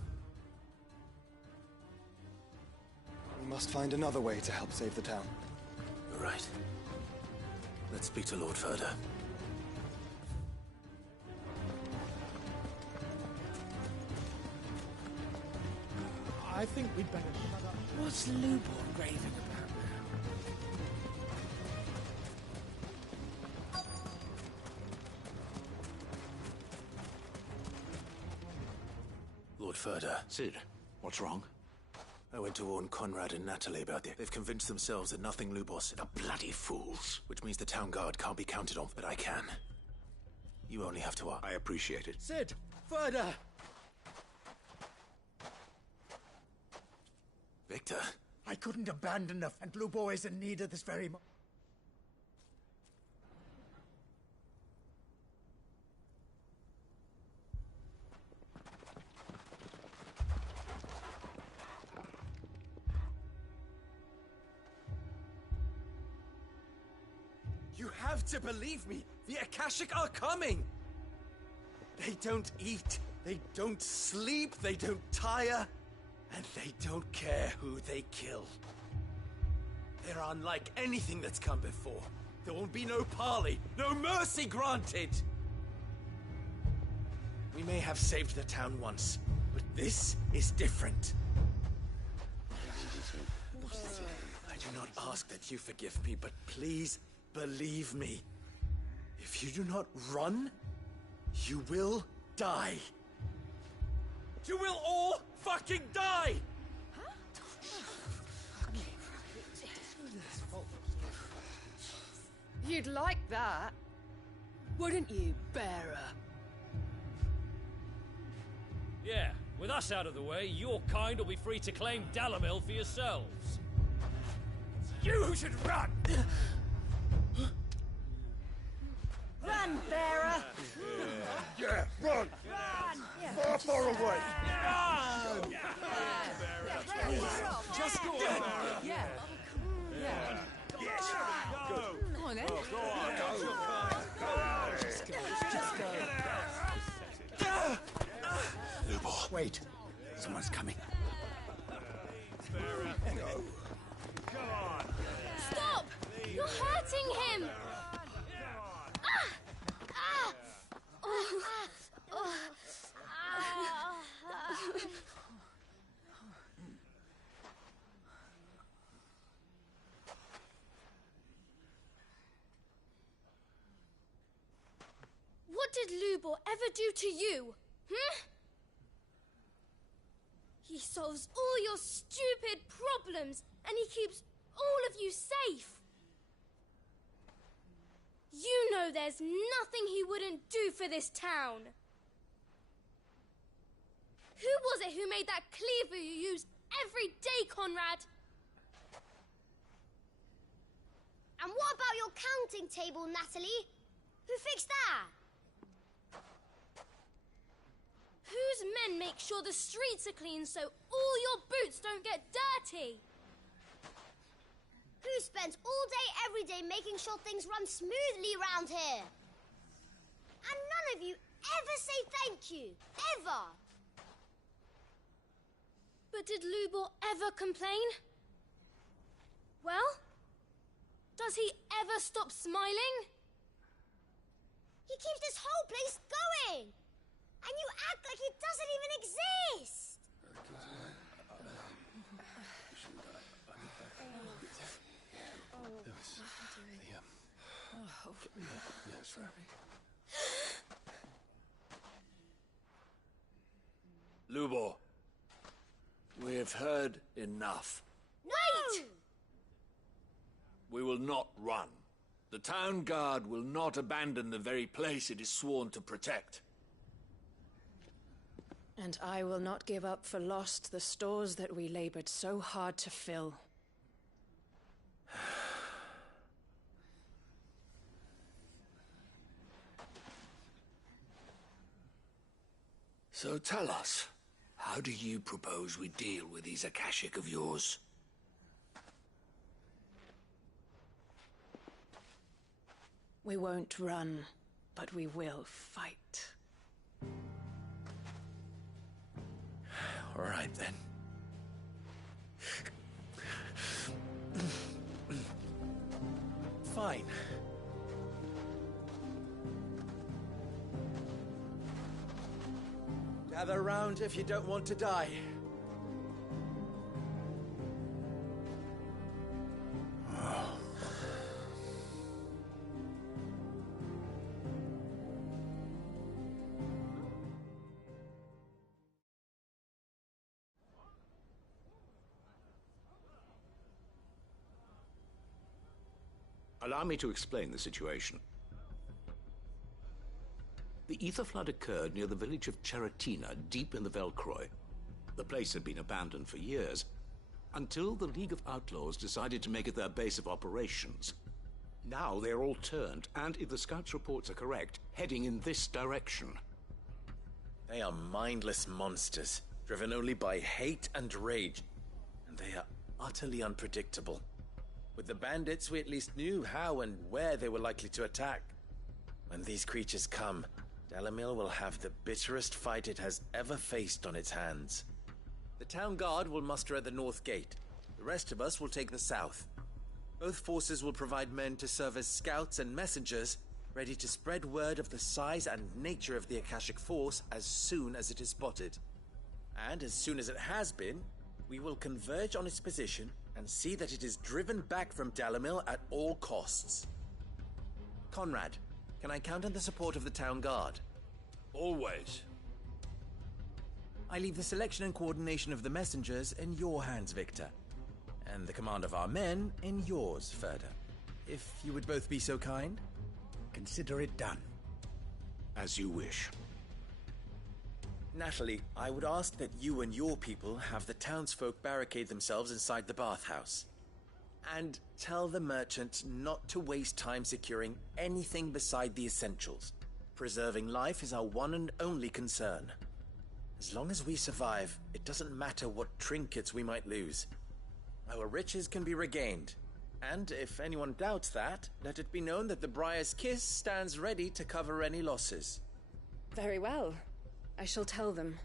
we must find another way to help save the town. You're right. Let's speak to Lord Ferda. I think we'd better shut up. What's Lubor raving about now? Lord Ferda. Cid, what's wrong? I went to warn Conrad and Natalie about it. They've convinced themselves that nothing Lubor said. The bloody fools. Which means the town guard can't be counted on, but I can. You only have to ask. I appreciate it. Cid! Ferda! Victor? I couldn't abandon her, and Lubor is in need of this very moment. You have to believe me. The Akashic are coming. They don't eat. They don't sleep. They don't tire. And they don't care who they kill. They're unlike anything that's come before. There will be no parley, no mercy granted. We may have saved the town once, but this is different. I do not ask that you forgive me, but please believe me. If you do not run, you will die. You will all fucking die! You'd like that, wouldn't you, bearer? Yeah, with us out of the way, your kind will be free to claim Dalamil for yourselves. You should run! Run, bearer! Yeah, run! Run! Far away! Run! Just go on. Yeah. Yeah. Yes! Go on, then. Go on, Lubor. Wait. Someone's coming. Stop! You're hurting him! What did Lubor ever do to you? He solves all your stupid problems, and he keeps all of you safe. You know there's nothing he wouldn't do for this town. Who was it who made that cleaver you use every day, Conrad? And what about your counting table, Natalie? Who fixed that? Whose men make sure the streets are clean so all your boots don't get dirty? Who spends all day every day making sure things run smoothly round here? And none of you ever say thank you. Ever. But did Lubor ever complain? Well, does he ever stop smiling? He keeps this whole place going. And you act like it doesn't even exist. Lubor, we have heard enough. Wait! We will not run. The town guard will not abandon the very place it is sworn to protect. And I will not give up for lost the stores that we labored so hard to fill. So tell us, how do you propose we deal with these Akashic of yours? We won't run, but we will fight. All right, then. Fine. Gather round if you don't want to die. Allow me to explain the situation. The ether flood occurred near the village of Cheratina, deep in the Velcroy. The place had been abandoned for years, until the League of Outlaws decided to make it their base of operations. Now they're all turned, and if the scouts' reports are correct, heading in this direction. They are mindless monsters, driven only by hate and rage, and they are utterly unpredictable. With the bandits, we at least knew how and where they were likely to attack. When these creatures come, Dalimil will have the bitterest fight it has ever faced on its hands. The town guard will muster at the north gate. The rest of us will take the south. Both forces will provide men to serve as scouts and messengers, ready to spread word of the size and nature of the Akashic force as soon as it is spotted. And as soon as it has been, we will converge on its position and see that it is driven back from Dalimil at all costs. Conrad, can I count on the support of the town guard? Always. I leave the selection and coordination of the messengers in your hands, Victor. And the command of our men in yours, Ferda. If you would both be so kind. Consider it done. As you wish. Natalie, I would ask that you and your people have the townsfolk barricade themselves inside the bathhouse. And tell the merchant not to waste time securing anything beside the essentials. Preserving life is our one and only concern. As long as we survive, it doesn't matter what trinkets we might lose. Our riches can be regained. And if anyone doubts that, let it be known that the Briar's Kiss stands ready to cover any losses. Very well. I shall tell them.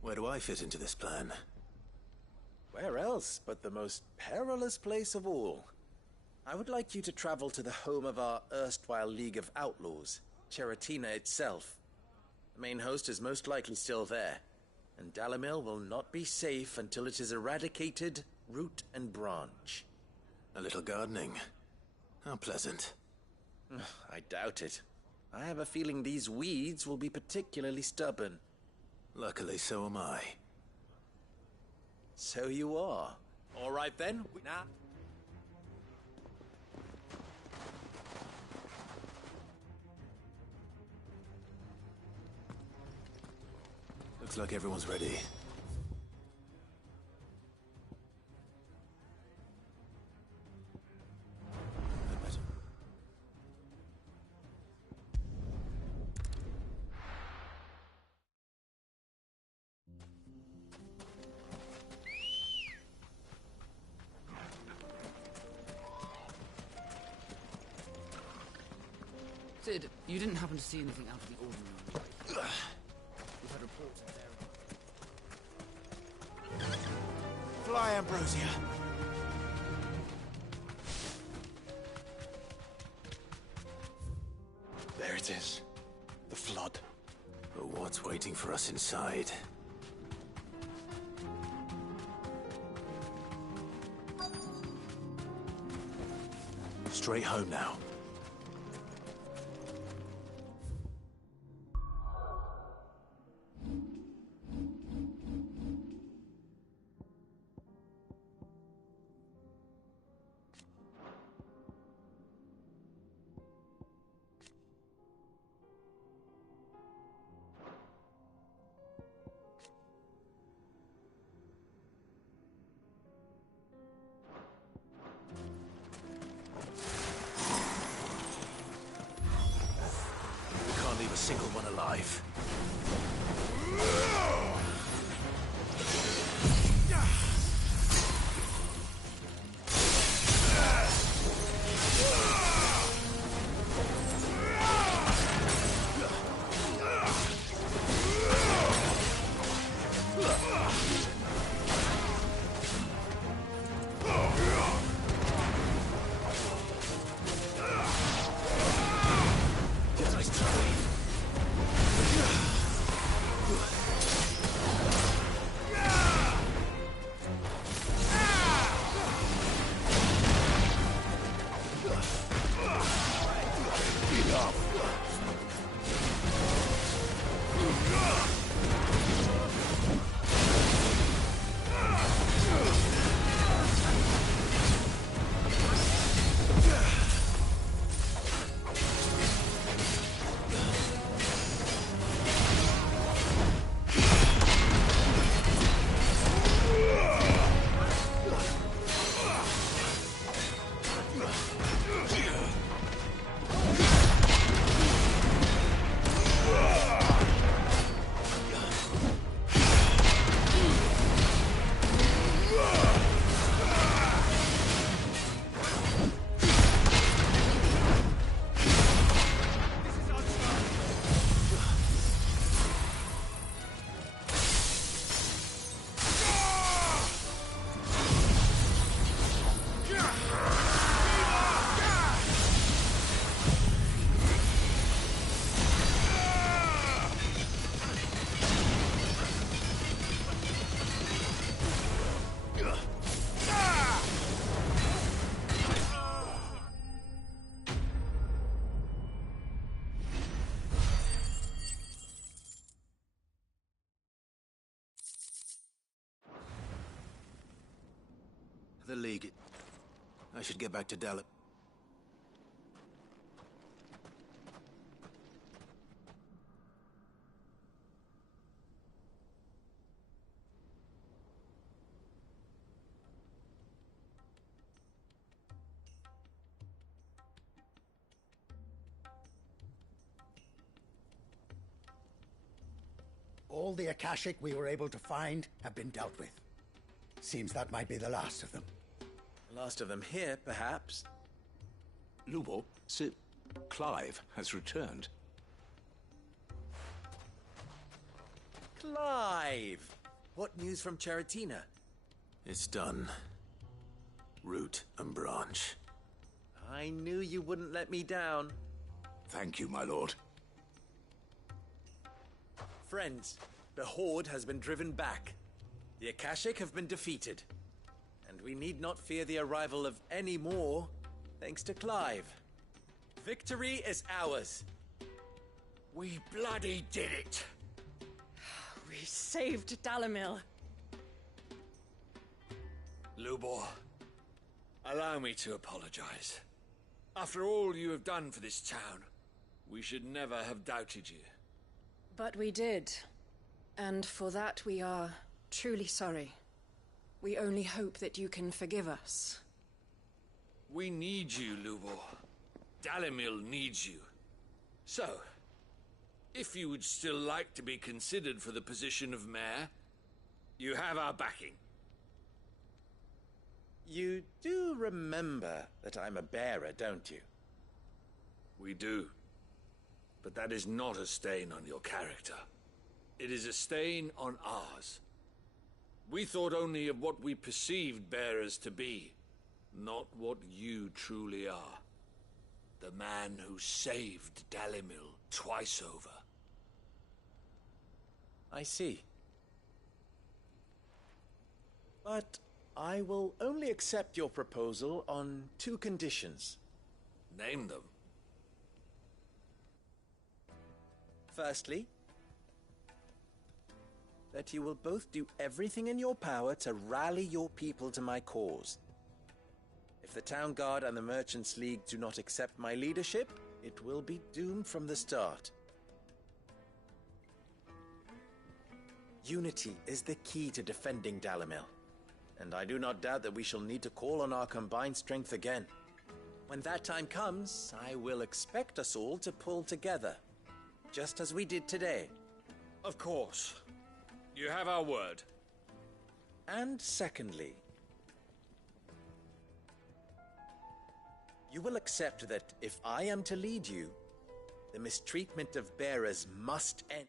Where do I fit into this plan? Where else but the most perilous place of all? I would like you to travel to the home of our erstwhile League of Outlaws, Cheratina itself. The main host is most likely still there, and Dalimil will not be safe until it is eradicated root and branch. A little gardening. How pleasant. I doubt it. I have a feeling these weeds will be particularly stubborn. Luckily, so am I. So you are. All right then. Looks like everyone's ready. Sid, you didn't happen to see anything out of the ordinary? We've had reports of their... Fly, Ambrosia. There it is. The flood. But what's waiting for us inside? Straight home now. A single one alive. The League. I should get back to Dalip. All the Akashic we were able to find have been dealt with. Seems that might be the last of them. Last of them here, perhaps. Lubo, Sir Clive has returned. Clive! What news from Charatina? It's done. Root and branch. I knew you wouldn't let me down. Thank you, my lord. Friends, the Horde has been driven back. The Akashic have been defeated. And we need not fear the arrival of any more, thanks to Clive. Victory is ours. We bloody did it! We saved Dalamil. Lubor, allow me to apologize. After all you have done for this town, we should never have doubted you. But we did. And for that we are truly sorry. We only hope that you can forgive us. We need you, Lubor. Dalimil needs you. So, if you would still like to be considered for the position of mayor, you have our backing. You do remember that I'm a bearer, don't you? We do. But that is not a stain on your character. It is a stain on ours. We thought only of what we perceived bearers to be, not what you truly are. The man who saved Dalimil twice over. I see. But I will only accept your proposal on 2 conditions. Name them. Firstly, that you will both do everything in your power to rally your people to my cause. If the Town Guard and the Merchants League do not accept my leadership, it will be doomed from the start. Unity is the key to defending Dalimil, and I do not doubt that we shall need to call on our combined strength again. When that time comes, I will expect us all to pull together, just as we did today. Of course. You have our word. And secondly, you will accept that if I am to lead you, the mistreatment of bearers must end.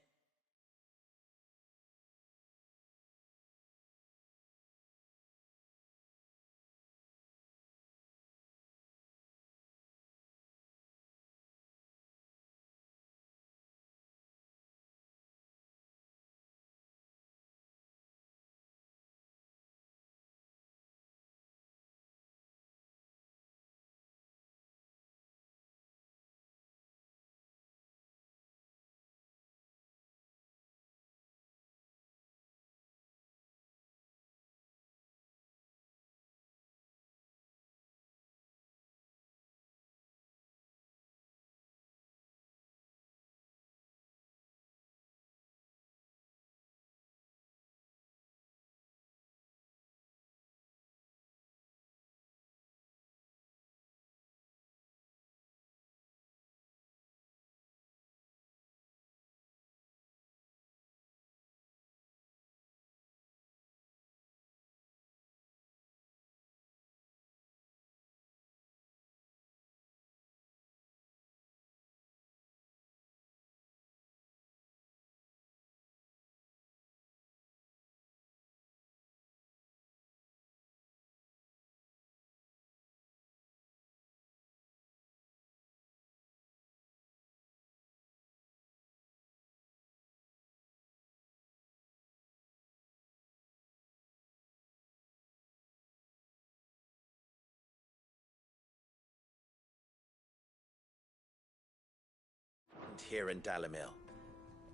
Here in Dalimil,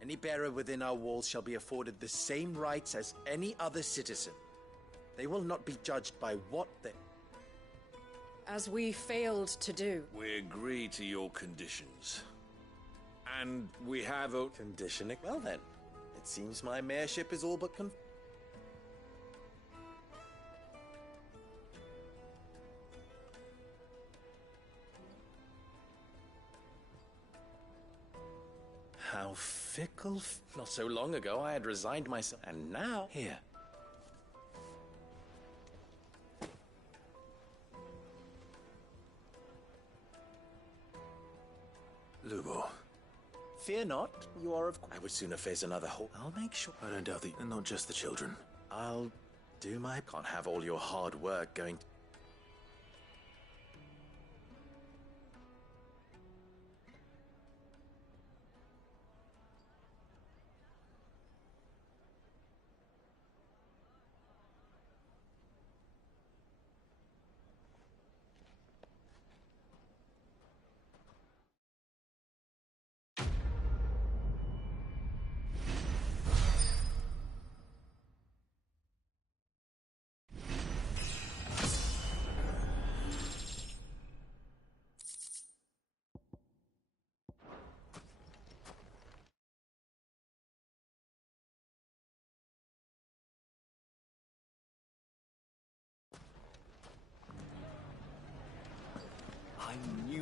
any bearer within our walls shall be afforded the same rights as any other citizen. They will not be judged by what they... As we failed to do. We agree to your conditions. And we have a... Conditioning? Well then, it seems my mayorship is all but How fickle. Not so long ago I had resigned myself, and now... Here. Lubor. Fear not, you are of course. I would sooner face another hole. I'll make sure. I don't doubt that, and not just the children. I'll do my... Can't have all your hard work going...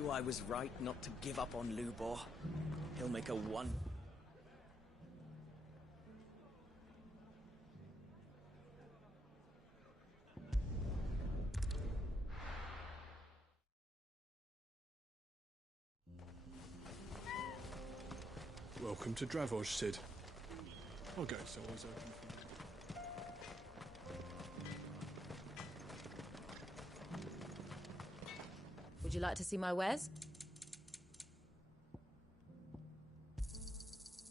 knew I was right not to give up on Lubor. He'll make a one. Welcome to Dravoj, Sid. Our gate's always open for you. Would you like to see my wares?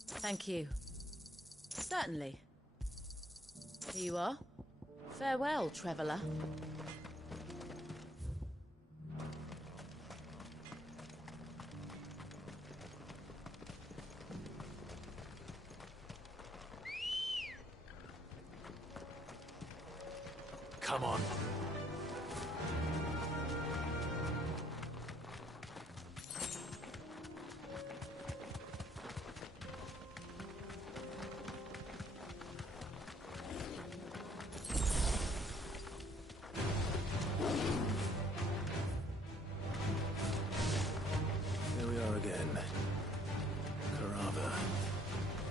Thank you. Certainly. Here you are. Farewell, traveller. Come on. Here we are again. Karava.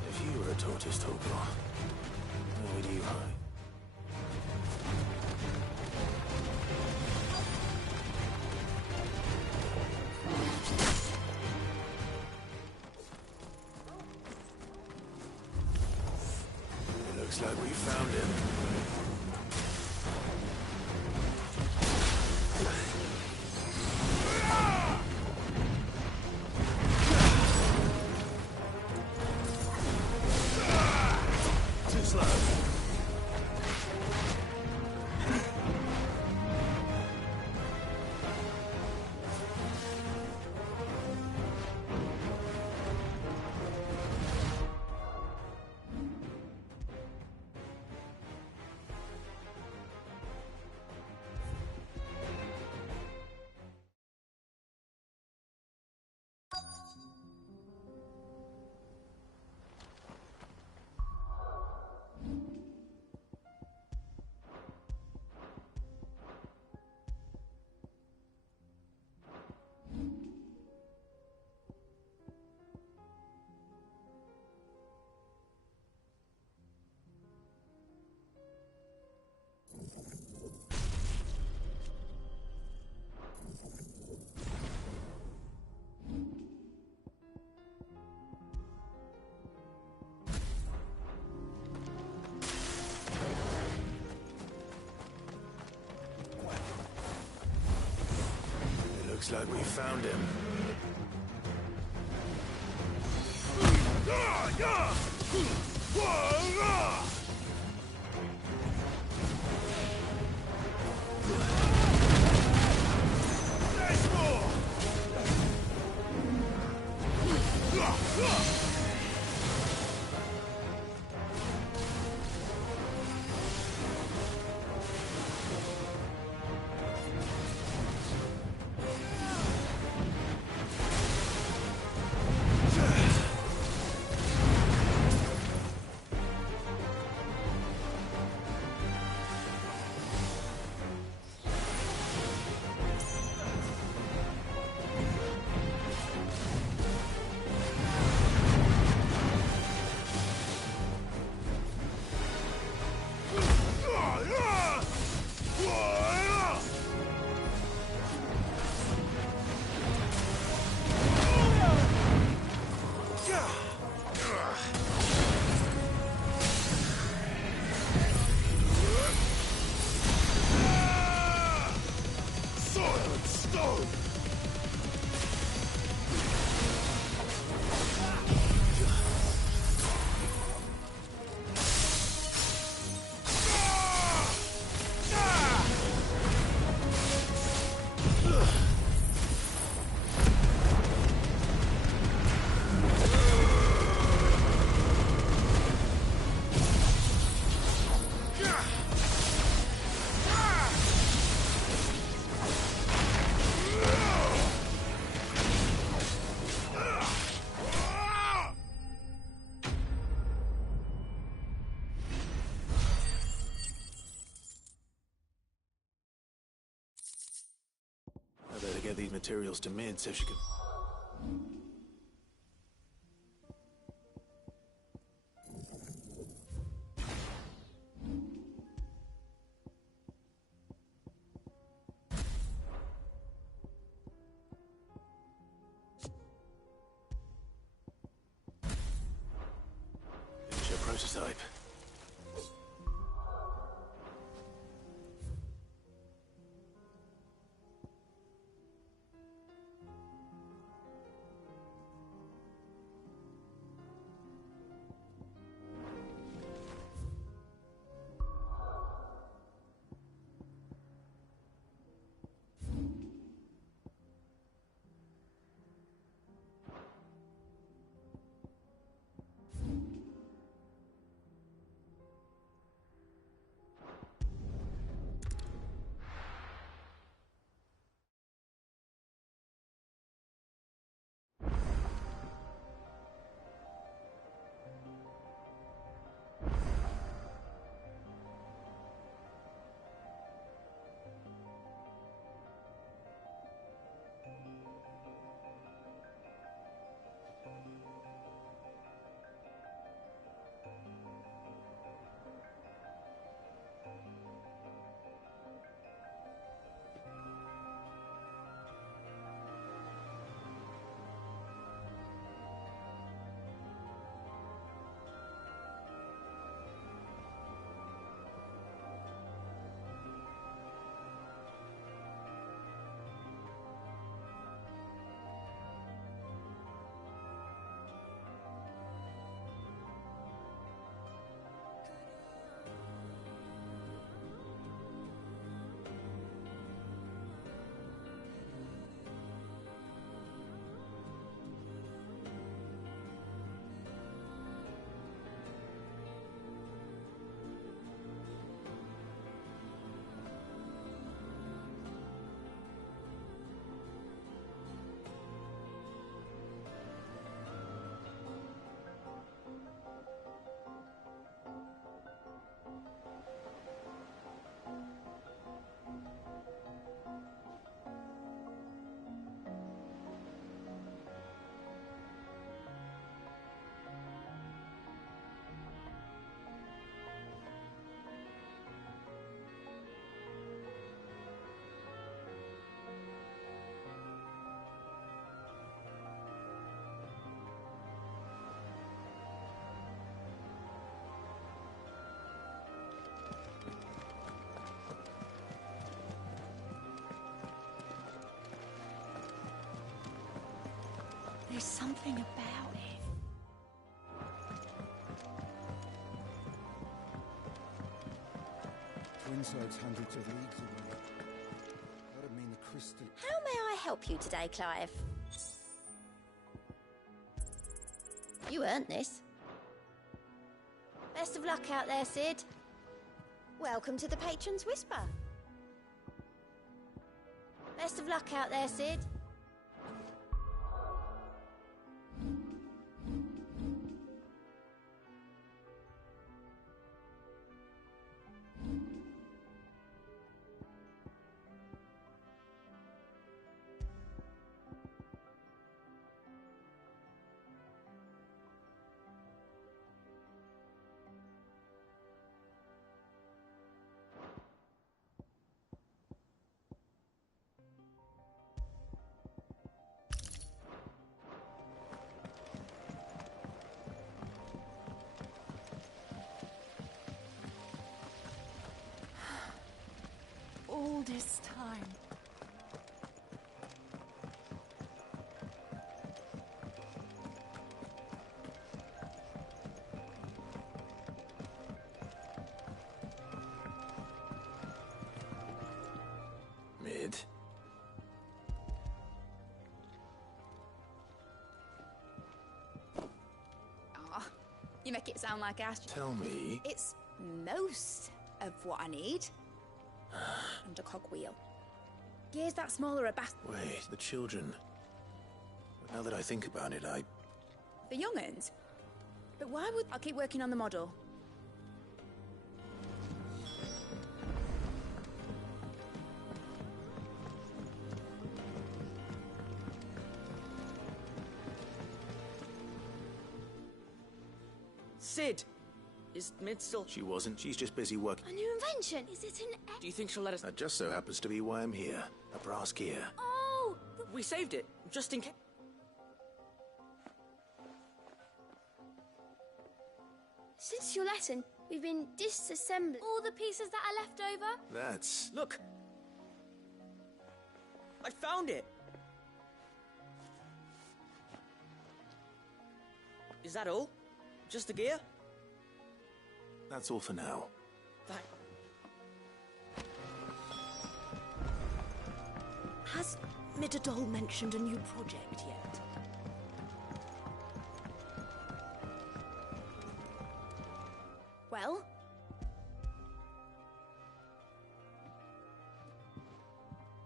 If you were a tortoise, Tokor, where would you hide? Looks like we found him. Too slow. Looks like we found him. get these materials to Mid so she can... Here's your prototype. There's something about it. Twinside's hundreds of leagues away. That'd mean the crystal... How may I help you today, Clive? You earned this. Best of luck out there, Sid. Welcome to the Patron's Whisper. Best of luck out there, Sid. All this time. Mid. Ah, you make it sound like Ash. Tell me. It's most of what I need. And a cogwheel. Gears that small are a bast. Wait, the children. But now that I think about it, The young'uns? But why would... I'll keep working on the model. Cid! Is Mid still... She wasn't. She's just busy working. A new invention? Is it an... Do you think she'll let us... That just so happens to be why I'm here. A brass gear. Oh! We saved it, just in case... Since your lesson, we've been disassembling all the pieces that are left over. That's... Look! I found it! Is that all? Just the gear? That's all for now. Has Midadol mentioned a new project yet? Well?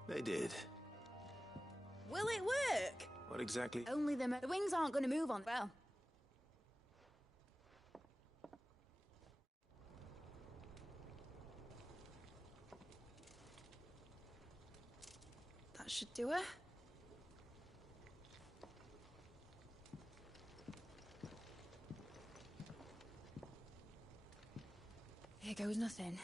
They did. Will it work? What exactly? Only the wings aren't going to move on. Well. That should do her. Here goes nothing.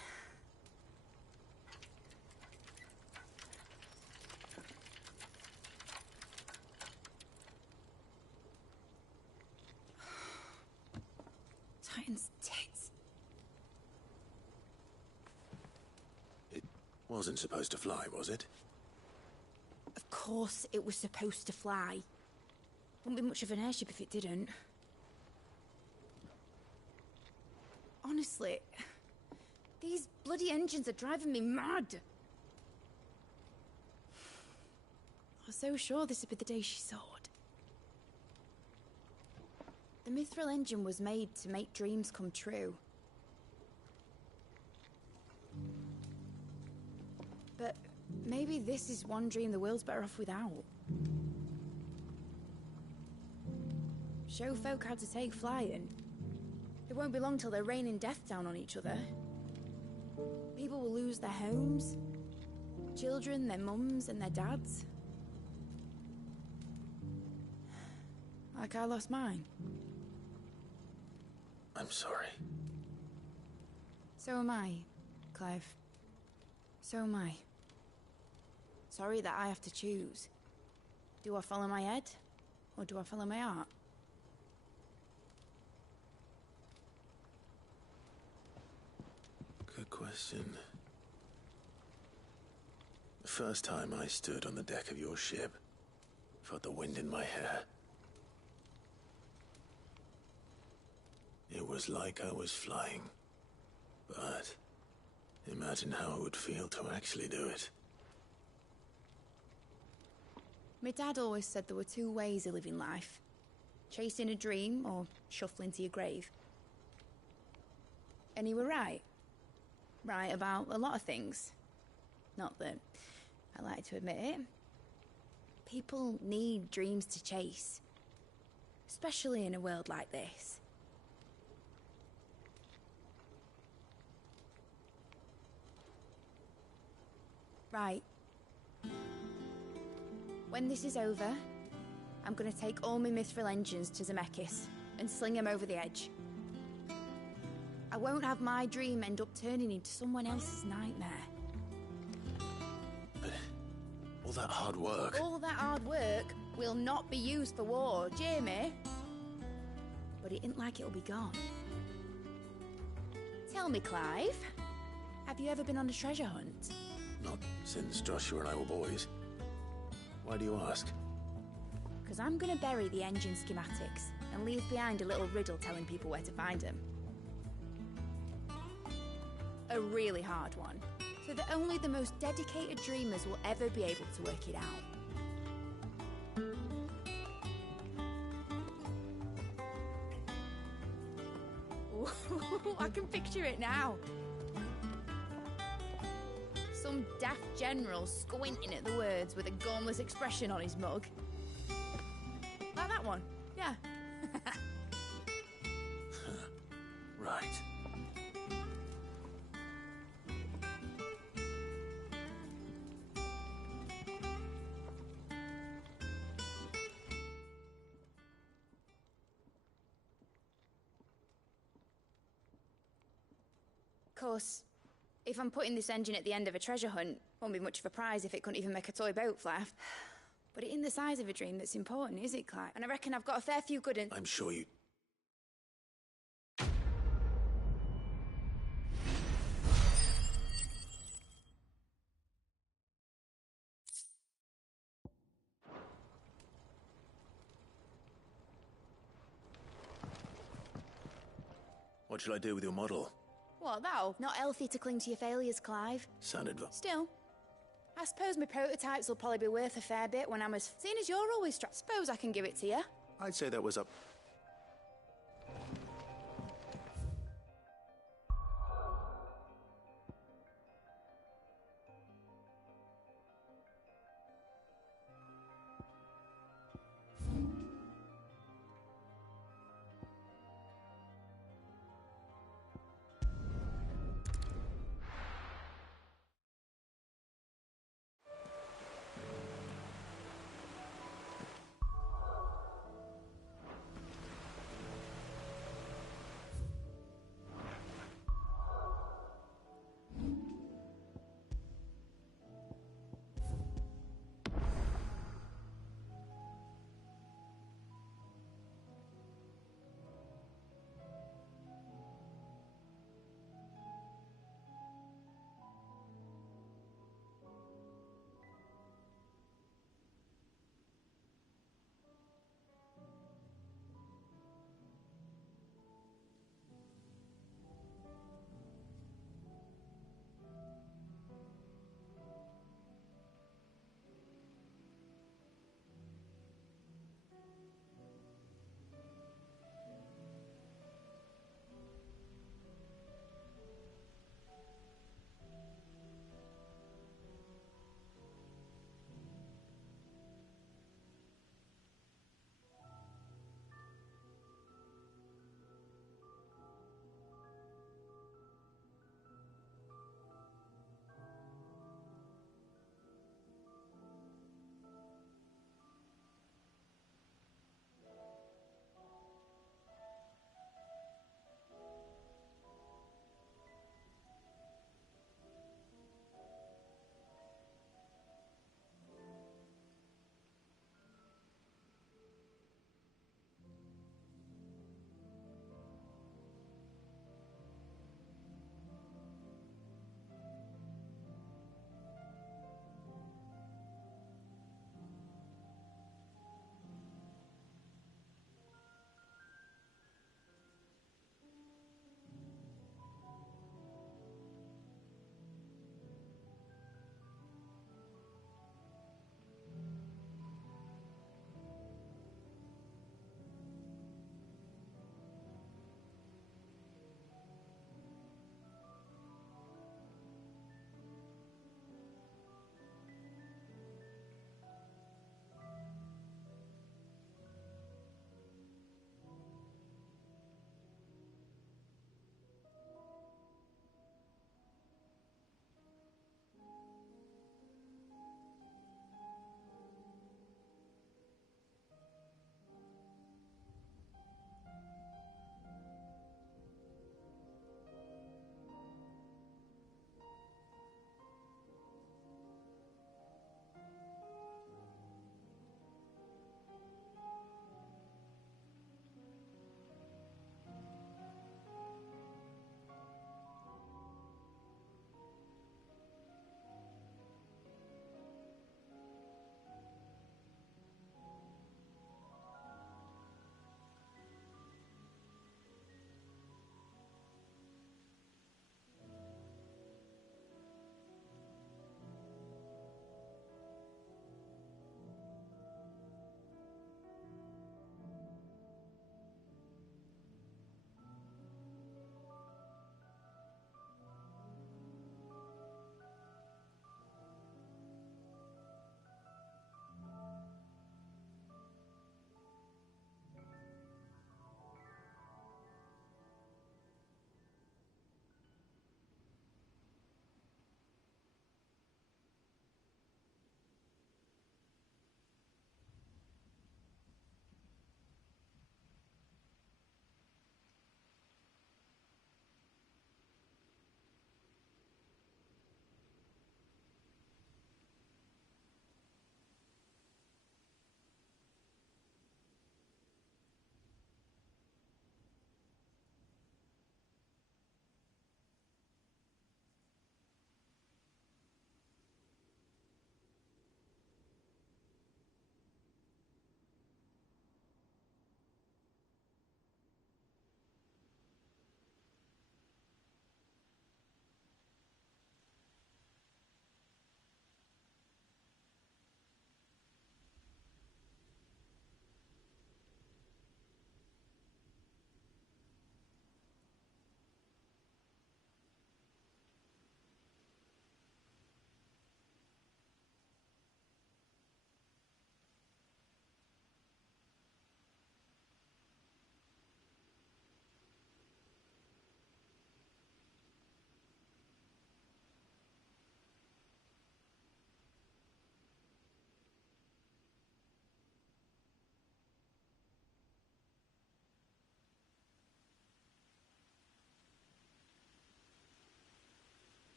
Titan's tits. It wasn't supposed to fly, was it? Of course it was supposed to fly. Wouldn't be much of an airship if it didn't. Honestly, these bloody engines are driving me mad. I was so sure this would be the day she soared. The Mithril engine was made to make dreams come true. But maybe this is one dream the world's better off without. Show folk how to take flying. It won't be long till they're raining death down on each other. People will lose their homes. Children, their mums and their dads. Like I lost mine. I'm sorry. So am I, Clive. So am I. Sorry that I have to choose. Do I follow my head, or do I follow my heart? Good question. The first time I stood on the deck of your ship, felt the wind in my hair. It was like I was flying. But imagine how it would feel to actually do it. My dad always said there were two ways of living life. Chasing a dream or shuffling to your grave. And he were right. Right about a lot of things. Not that I like to admit it. People need dreams to chase. Especially in a world like this. Right. When this is over, I'm gonna take all my Mithril engines to Zemeckis and sling them over the edge. I won't have my dream end up turning into someone else's nightmare. But all that hard work... All that hard work will not be used for war, Jamie. But it ain't like it'll be gone. Tell me, Clive, have you ever been on a treasure hunt? Not since Joshua and I were boys. Why do you ask? Because I'm gonna bury the engine schematics and leave behind a little riddle telling people where to find them. A really hard one, so that only the most dedicated dreamers will ever be able to work it out. Ooh, I can picture it now. Some daft general squinting at the words with a gormless expression on his mug. Like that one, yeah. Right. course, if I'm putting this engine at the end of a treasure hunt, won't be much of a prize if it couldn't even make a toy boat fly. But it ain't the size of a dream that's important, is it, Clive? And I reckon I've got a fair few good ones. I'm sure you... What shall I do with your model? What, that'll? Not healthy to cling to your failures, Clive. Sounded... Still, I suppose my prototypes will probably be worth a fair bit when I'm as... Seeing as you're always strapped, suppose I can give it to you. I'd say that was up...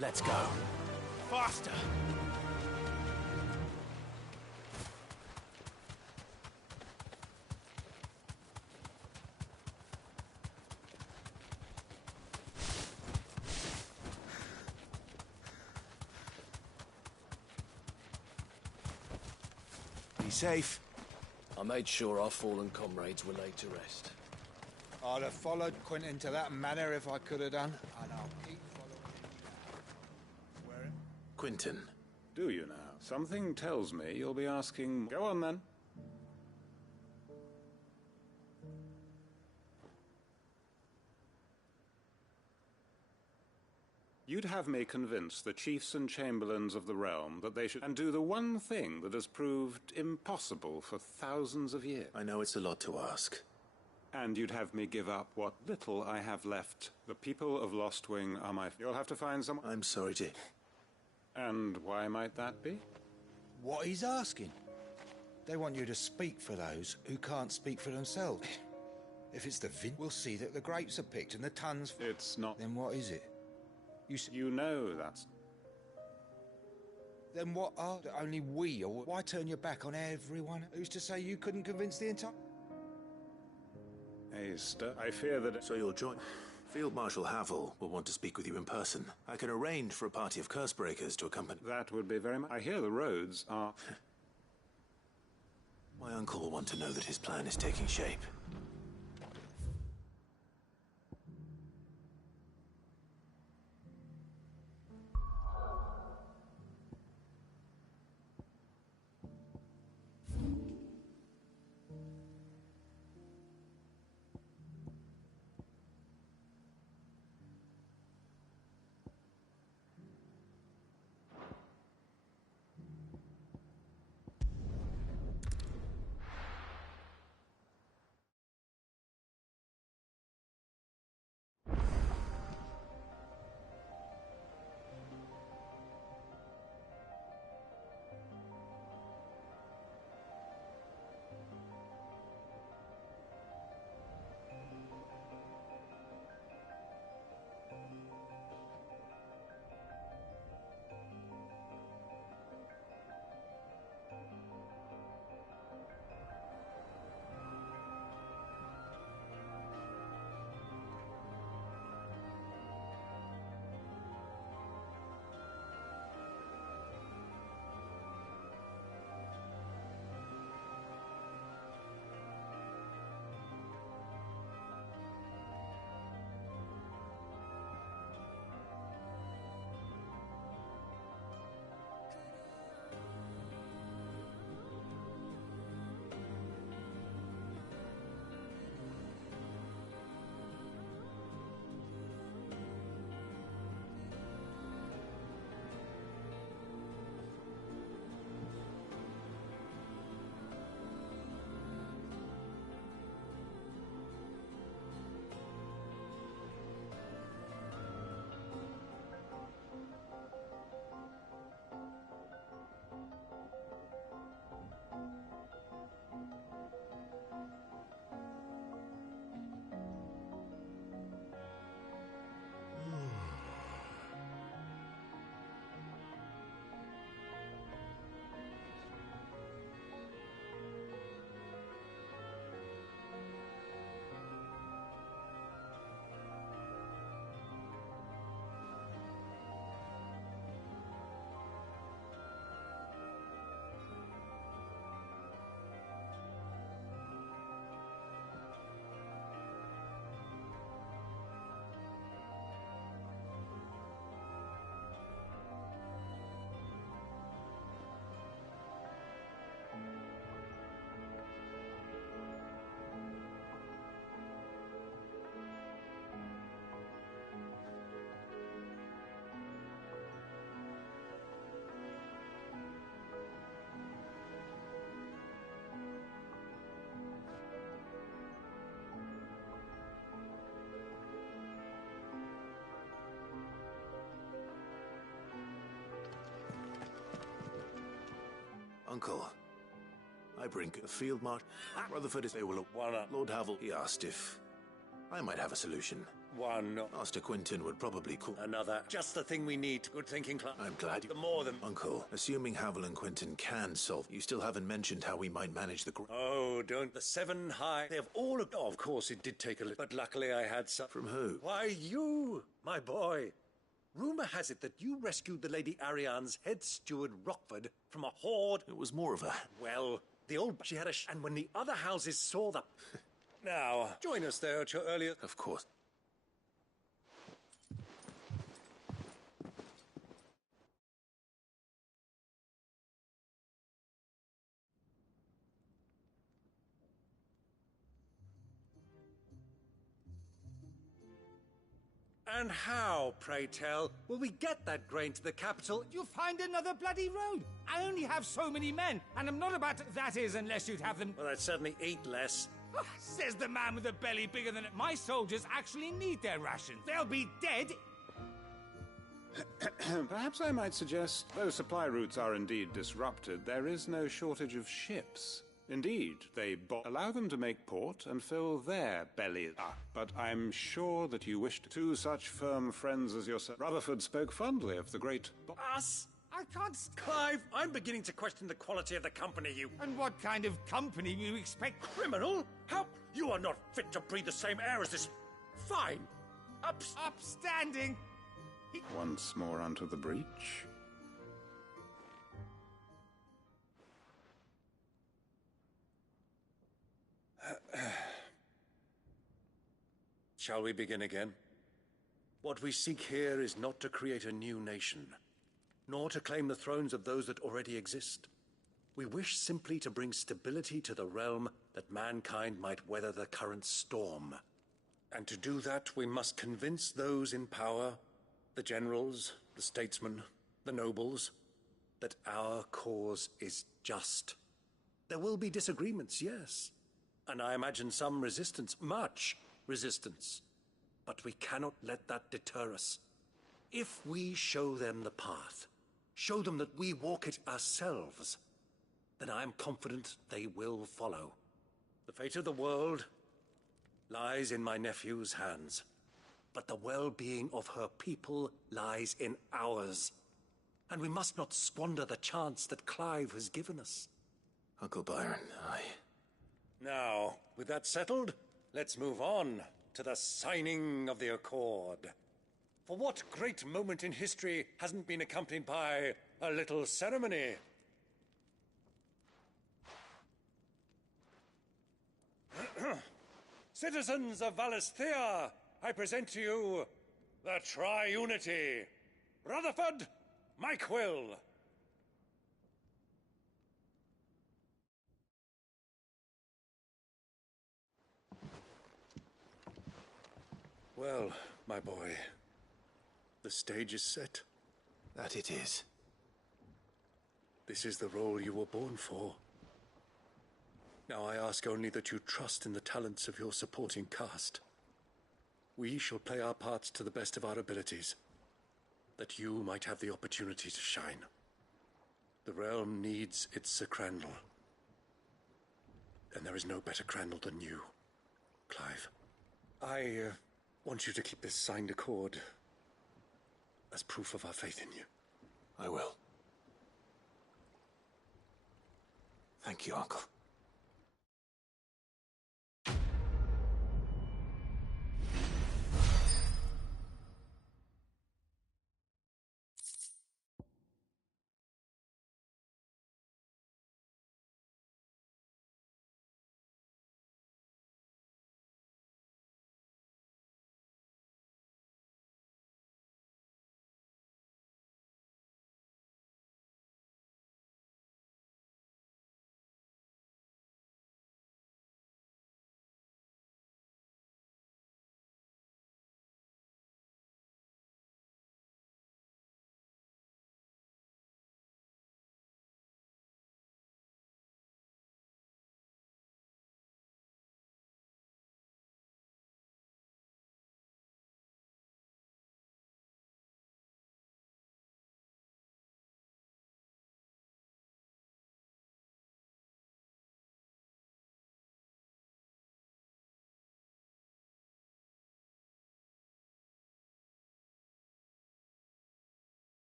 Let's go. Faster! Be safe. I made sure our fallen comrades were laid to rest. I'd have followed Quentin to that manor if I could have done, and I'll keep following him. Where? Quentin. Do you now? Something tells me you'll be asking... Go on, then. You'd have me convince the chiefs and chamberlains of the realm that they should and do the one thing that has proved impossible for thousands of years. I know it's a lot to ask. And you'd have me give up what little I have left. The people of Lostwing are my... You'll have to find someone... I'm sorry, Dick. And why might that be? What he's asking. They want you to speak for those who can't speak for themselves. If it's the vin, we'll see that the grapes are picked and the tons... It's not... Then what is it? You know that's... Then what are only we, or why turn your back on everyone? Who's to say you couldn't convince the entire... I fear that... So you'll join... Field Marshal Havel will want to speak with you in person. I can arrange for a party of Cursebreakers to accompany... That would be very much... I hear the roads are... My uncle will want to know that his plan is taking shape. Uncle, I bring a field march. Rutherford is they will one up. Lord Havel, he asked if I might have a solution. One. Master Quinton would probably call... Another. Just the thing we need. Good thinking, Clive. I'm glad you... The more than... Uncle, assuming Havel and Quinton can solve... You still haven't mentioned how we might manage the... Oh, don't. The Seven High... They have all... Oh, of course, it did take a little... But luckily I had some... From who? Why, you, my boy. Rumour has it that you rescued the Lady Ariane's head steward, Rockford, from a horde... It was more of a... Well, the old... She had a... And when the other houses saw the... Now, join us there at your earlier... Of course. And how, pray tell, will we get that grain to the capital? You find another bloody road. I only have so many men, and I'm not about to... That is, unless you'd have them... Well, I'd certainly eat less. Says the man with a belly bigger than it. My soldiers actually need their rations. They'll be dead. Perhaps I might suggest, though supply routes are indeed disrupted, there is no shortage of ships. Indeed, they allow them to make port and fill their bellies up. But I'm sure that you wished two such firm friends as yourself. Rutherford spoke fondly of the great... Us? I can't... Clive, I'm beginning to question the quality of the company you... And what kind of company do you expect? Criminal? How? You are not fit to breathe the same air as this... Fine. Upstanding. Once more onto the breach. Shall we begin again? What we seek here is not to create a new nation, nor to claim the thrones of those that already exist. We wish simply to bring stability to the realm that mankind might weather the current storm. And to do that, we must convince those in power, the generals, the statesmen, the nobles, that our cause is just. There will be disagreements, yes. And I imagine some resistance, much resistance. But we cannot let that deter us. If we show them the path, show them that we walk it ourselves, then I am confident they will follow. The fate of the world lies in my nephew's hands, but the well-being of her people lies in ours. And we must not squander the chance that Clive has given us. Uncle Byron, Now, with that settled, let's move on to the signing of the Accord. For what great moment in history hasn't been accompanied by a little ceremony? Citizens of Valisthea, I present to you the Triunity. Rutherford, Mike Will. Well, my boy, the stage is set. That it is. This is the role you were born for. Now I ask only that you trust in the talents of your supporting cast. We shall play our parts to the best of our abilities, that you might have the opportunity to shine. The realm needs its Sir Crandall, and there is no better Crandall than you, Clive. I want you to keep this signed accord as proof of our faith in you. I will. Thank you, Uncle.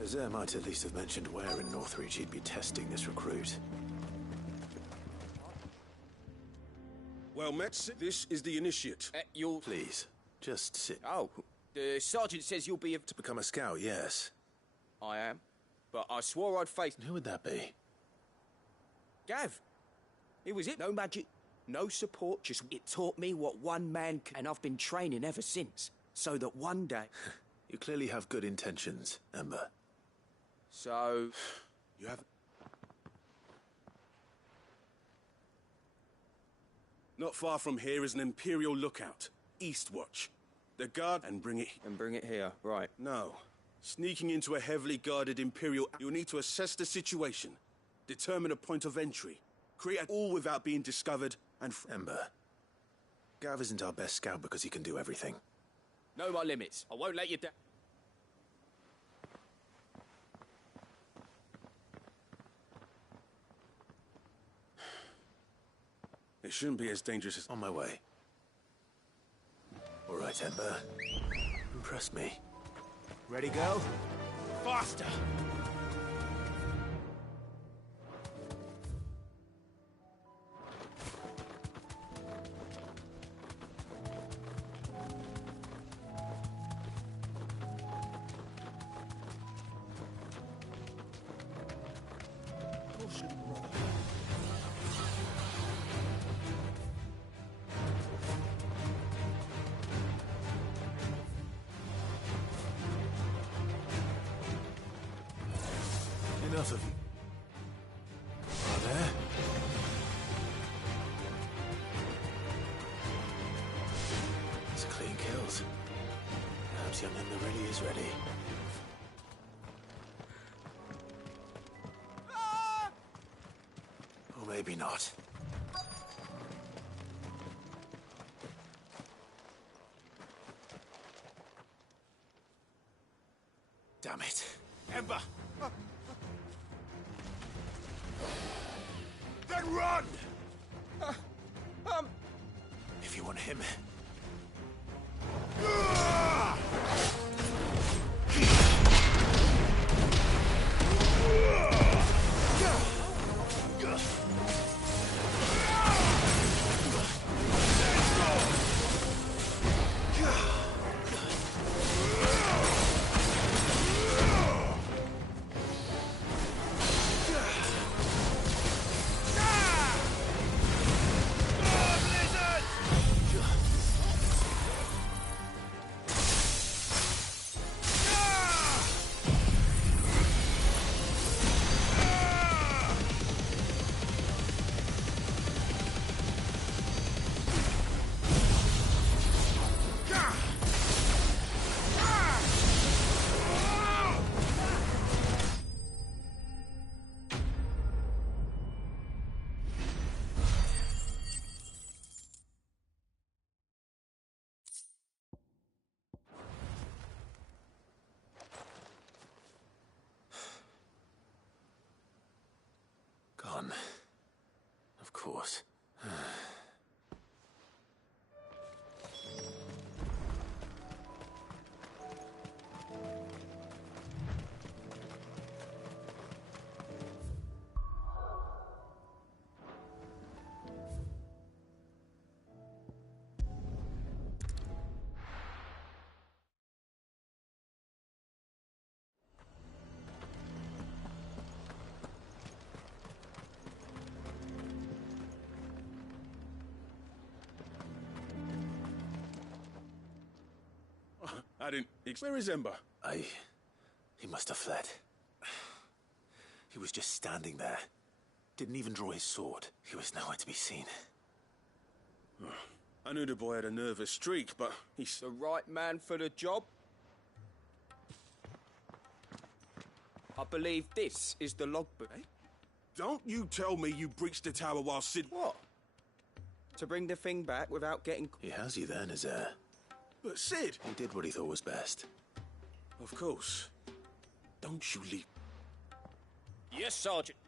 Nazaire might at least have mentioned where in Northreach he'd be testing this recruit. Well, Metz, this is the initiate. You'll... Please, just sit. Oh, the sergeant says you'll be... To become a scout, yes. I am. But I swore I'd face... Who would that be? Gav. It was it. No magic, no support, just it taught me what one man can... And I've been training ever since, so that one day... You clearly have good intentions, Ember. So... You have... Not far from here is an Imperial lookout. Eastwatch. The guard... And bring it... And bring it here, right. No. Sneaking into a heavily guarded Imperial... You'll need to assess the situation. Determine a point of entry. Create all without being discovered and... Ember. Gav isn't our best scout because he can do everything. Know my limits. I won't let you down. It shouldn't be as dangerous as... On my way. All right, Ember. Impress me. Ready, girl? Faster! Enough of you. Are there? It's clean kills. Perhaps young Ember really is ready. Or maybe not. Damn it. Ember! Then run! If you want him... Gone. Of course. I didn't... Where is Ember? He must have fled. He was just standing there. Didn't even draw his sword. He was nowhere to be seen. I knew the boy had a nervous streak, but he's... The right man for the job? I believe this is the logbook. Eh? Don't you tell me you breached the tower while Sid... What? To bring the thing back without getting... He has you there, Nazaire. But Sid... He did what he thought was best. Of course. Don't you leave... Yes, Sergeant.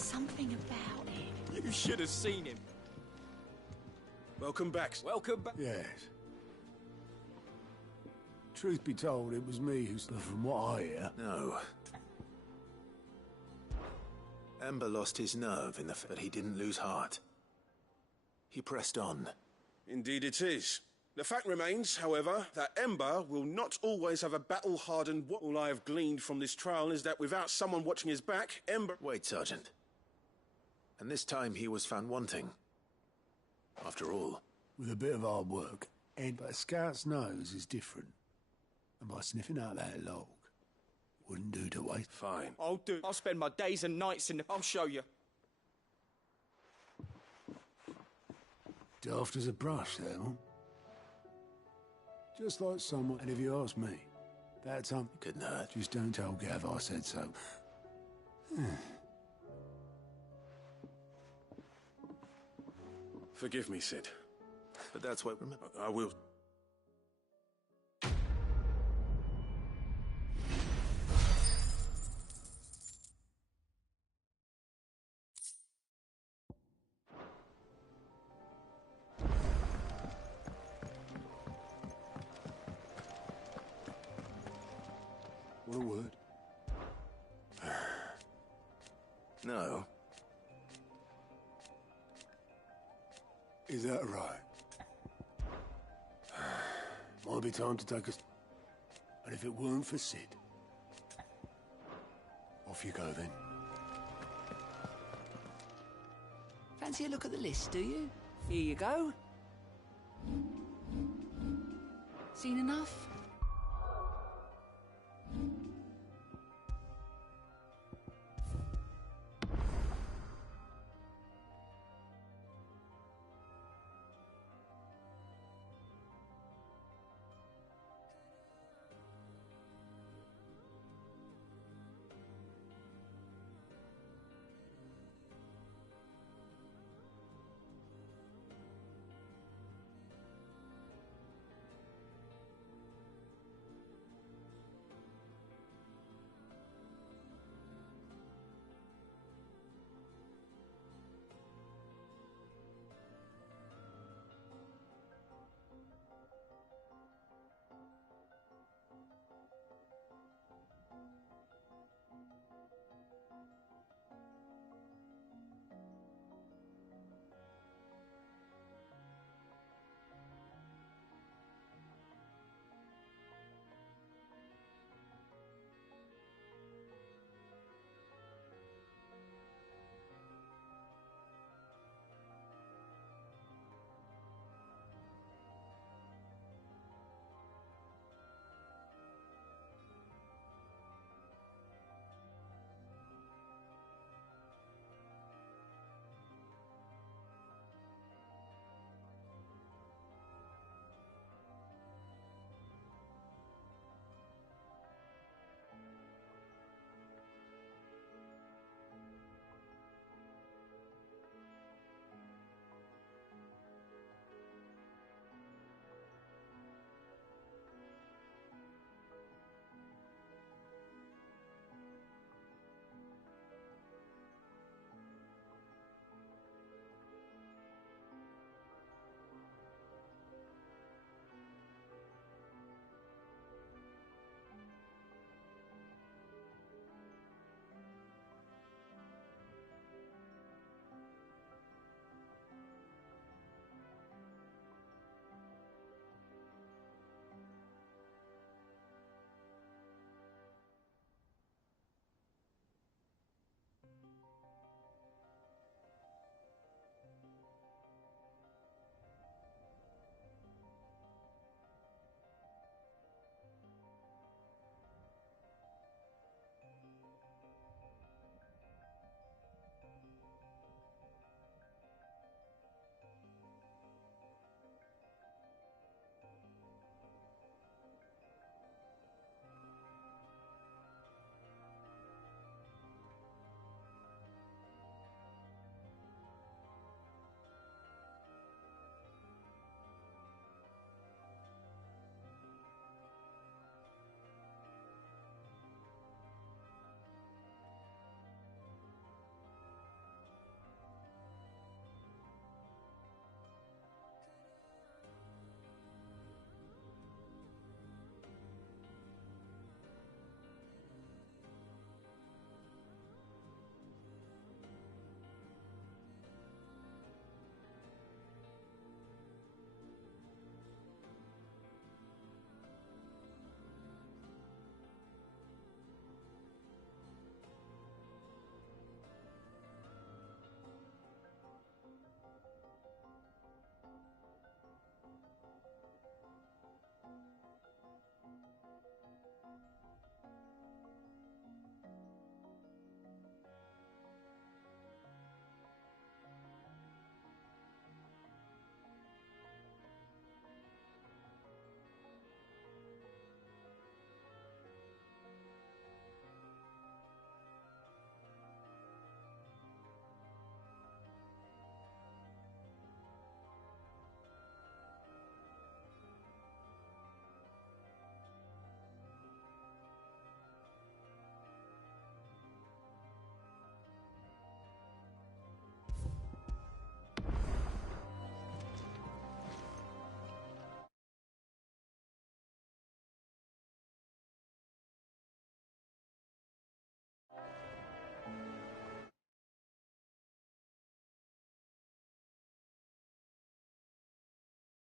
something about it. You should have seen him. Welcome back. Welcome back. Yes. Truth be told, it was me who's... From what I hear... No. Ember lost his nerve in the but he didn't lose heart. He pressed on. Indeed it is. The fact remains, however, that Ember will not always have a battle-hardened... All I have gleaned from this trial is that without someone watching his back, Ember... Wait, Sergeant. And this time he was found wanting. After all. With a bit of hard work, but a scout's nose is different. And by sniffing out that log, wouldn't do to waste. Fine. I'll do. I'll spend my days and nights in the... I'll show you. Daft as a brush, there, huh? Just like someone... And if you ask me, that time... Couldn't hurt. Just don't tell Gav I said so. Forgive me, Sid. But that's what... Remember, I will... What a word. No. Is that right? Might be time to take us... And if it weren't for Sid... Off you go, then. Fancy a look at the list, do you? Here you go. Seen enough?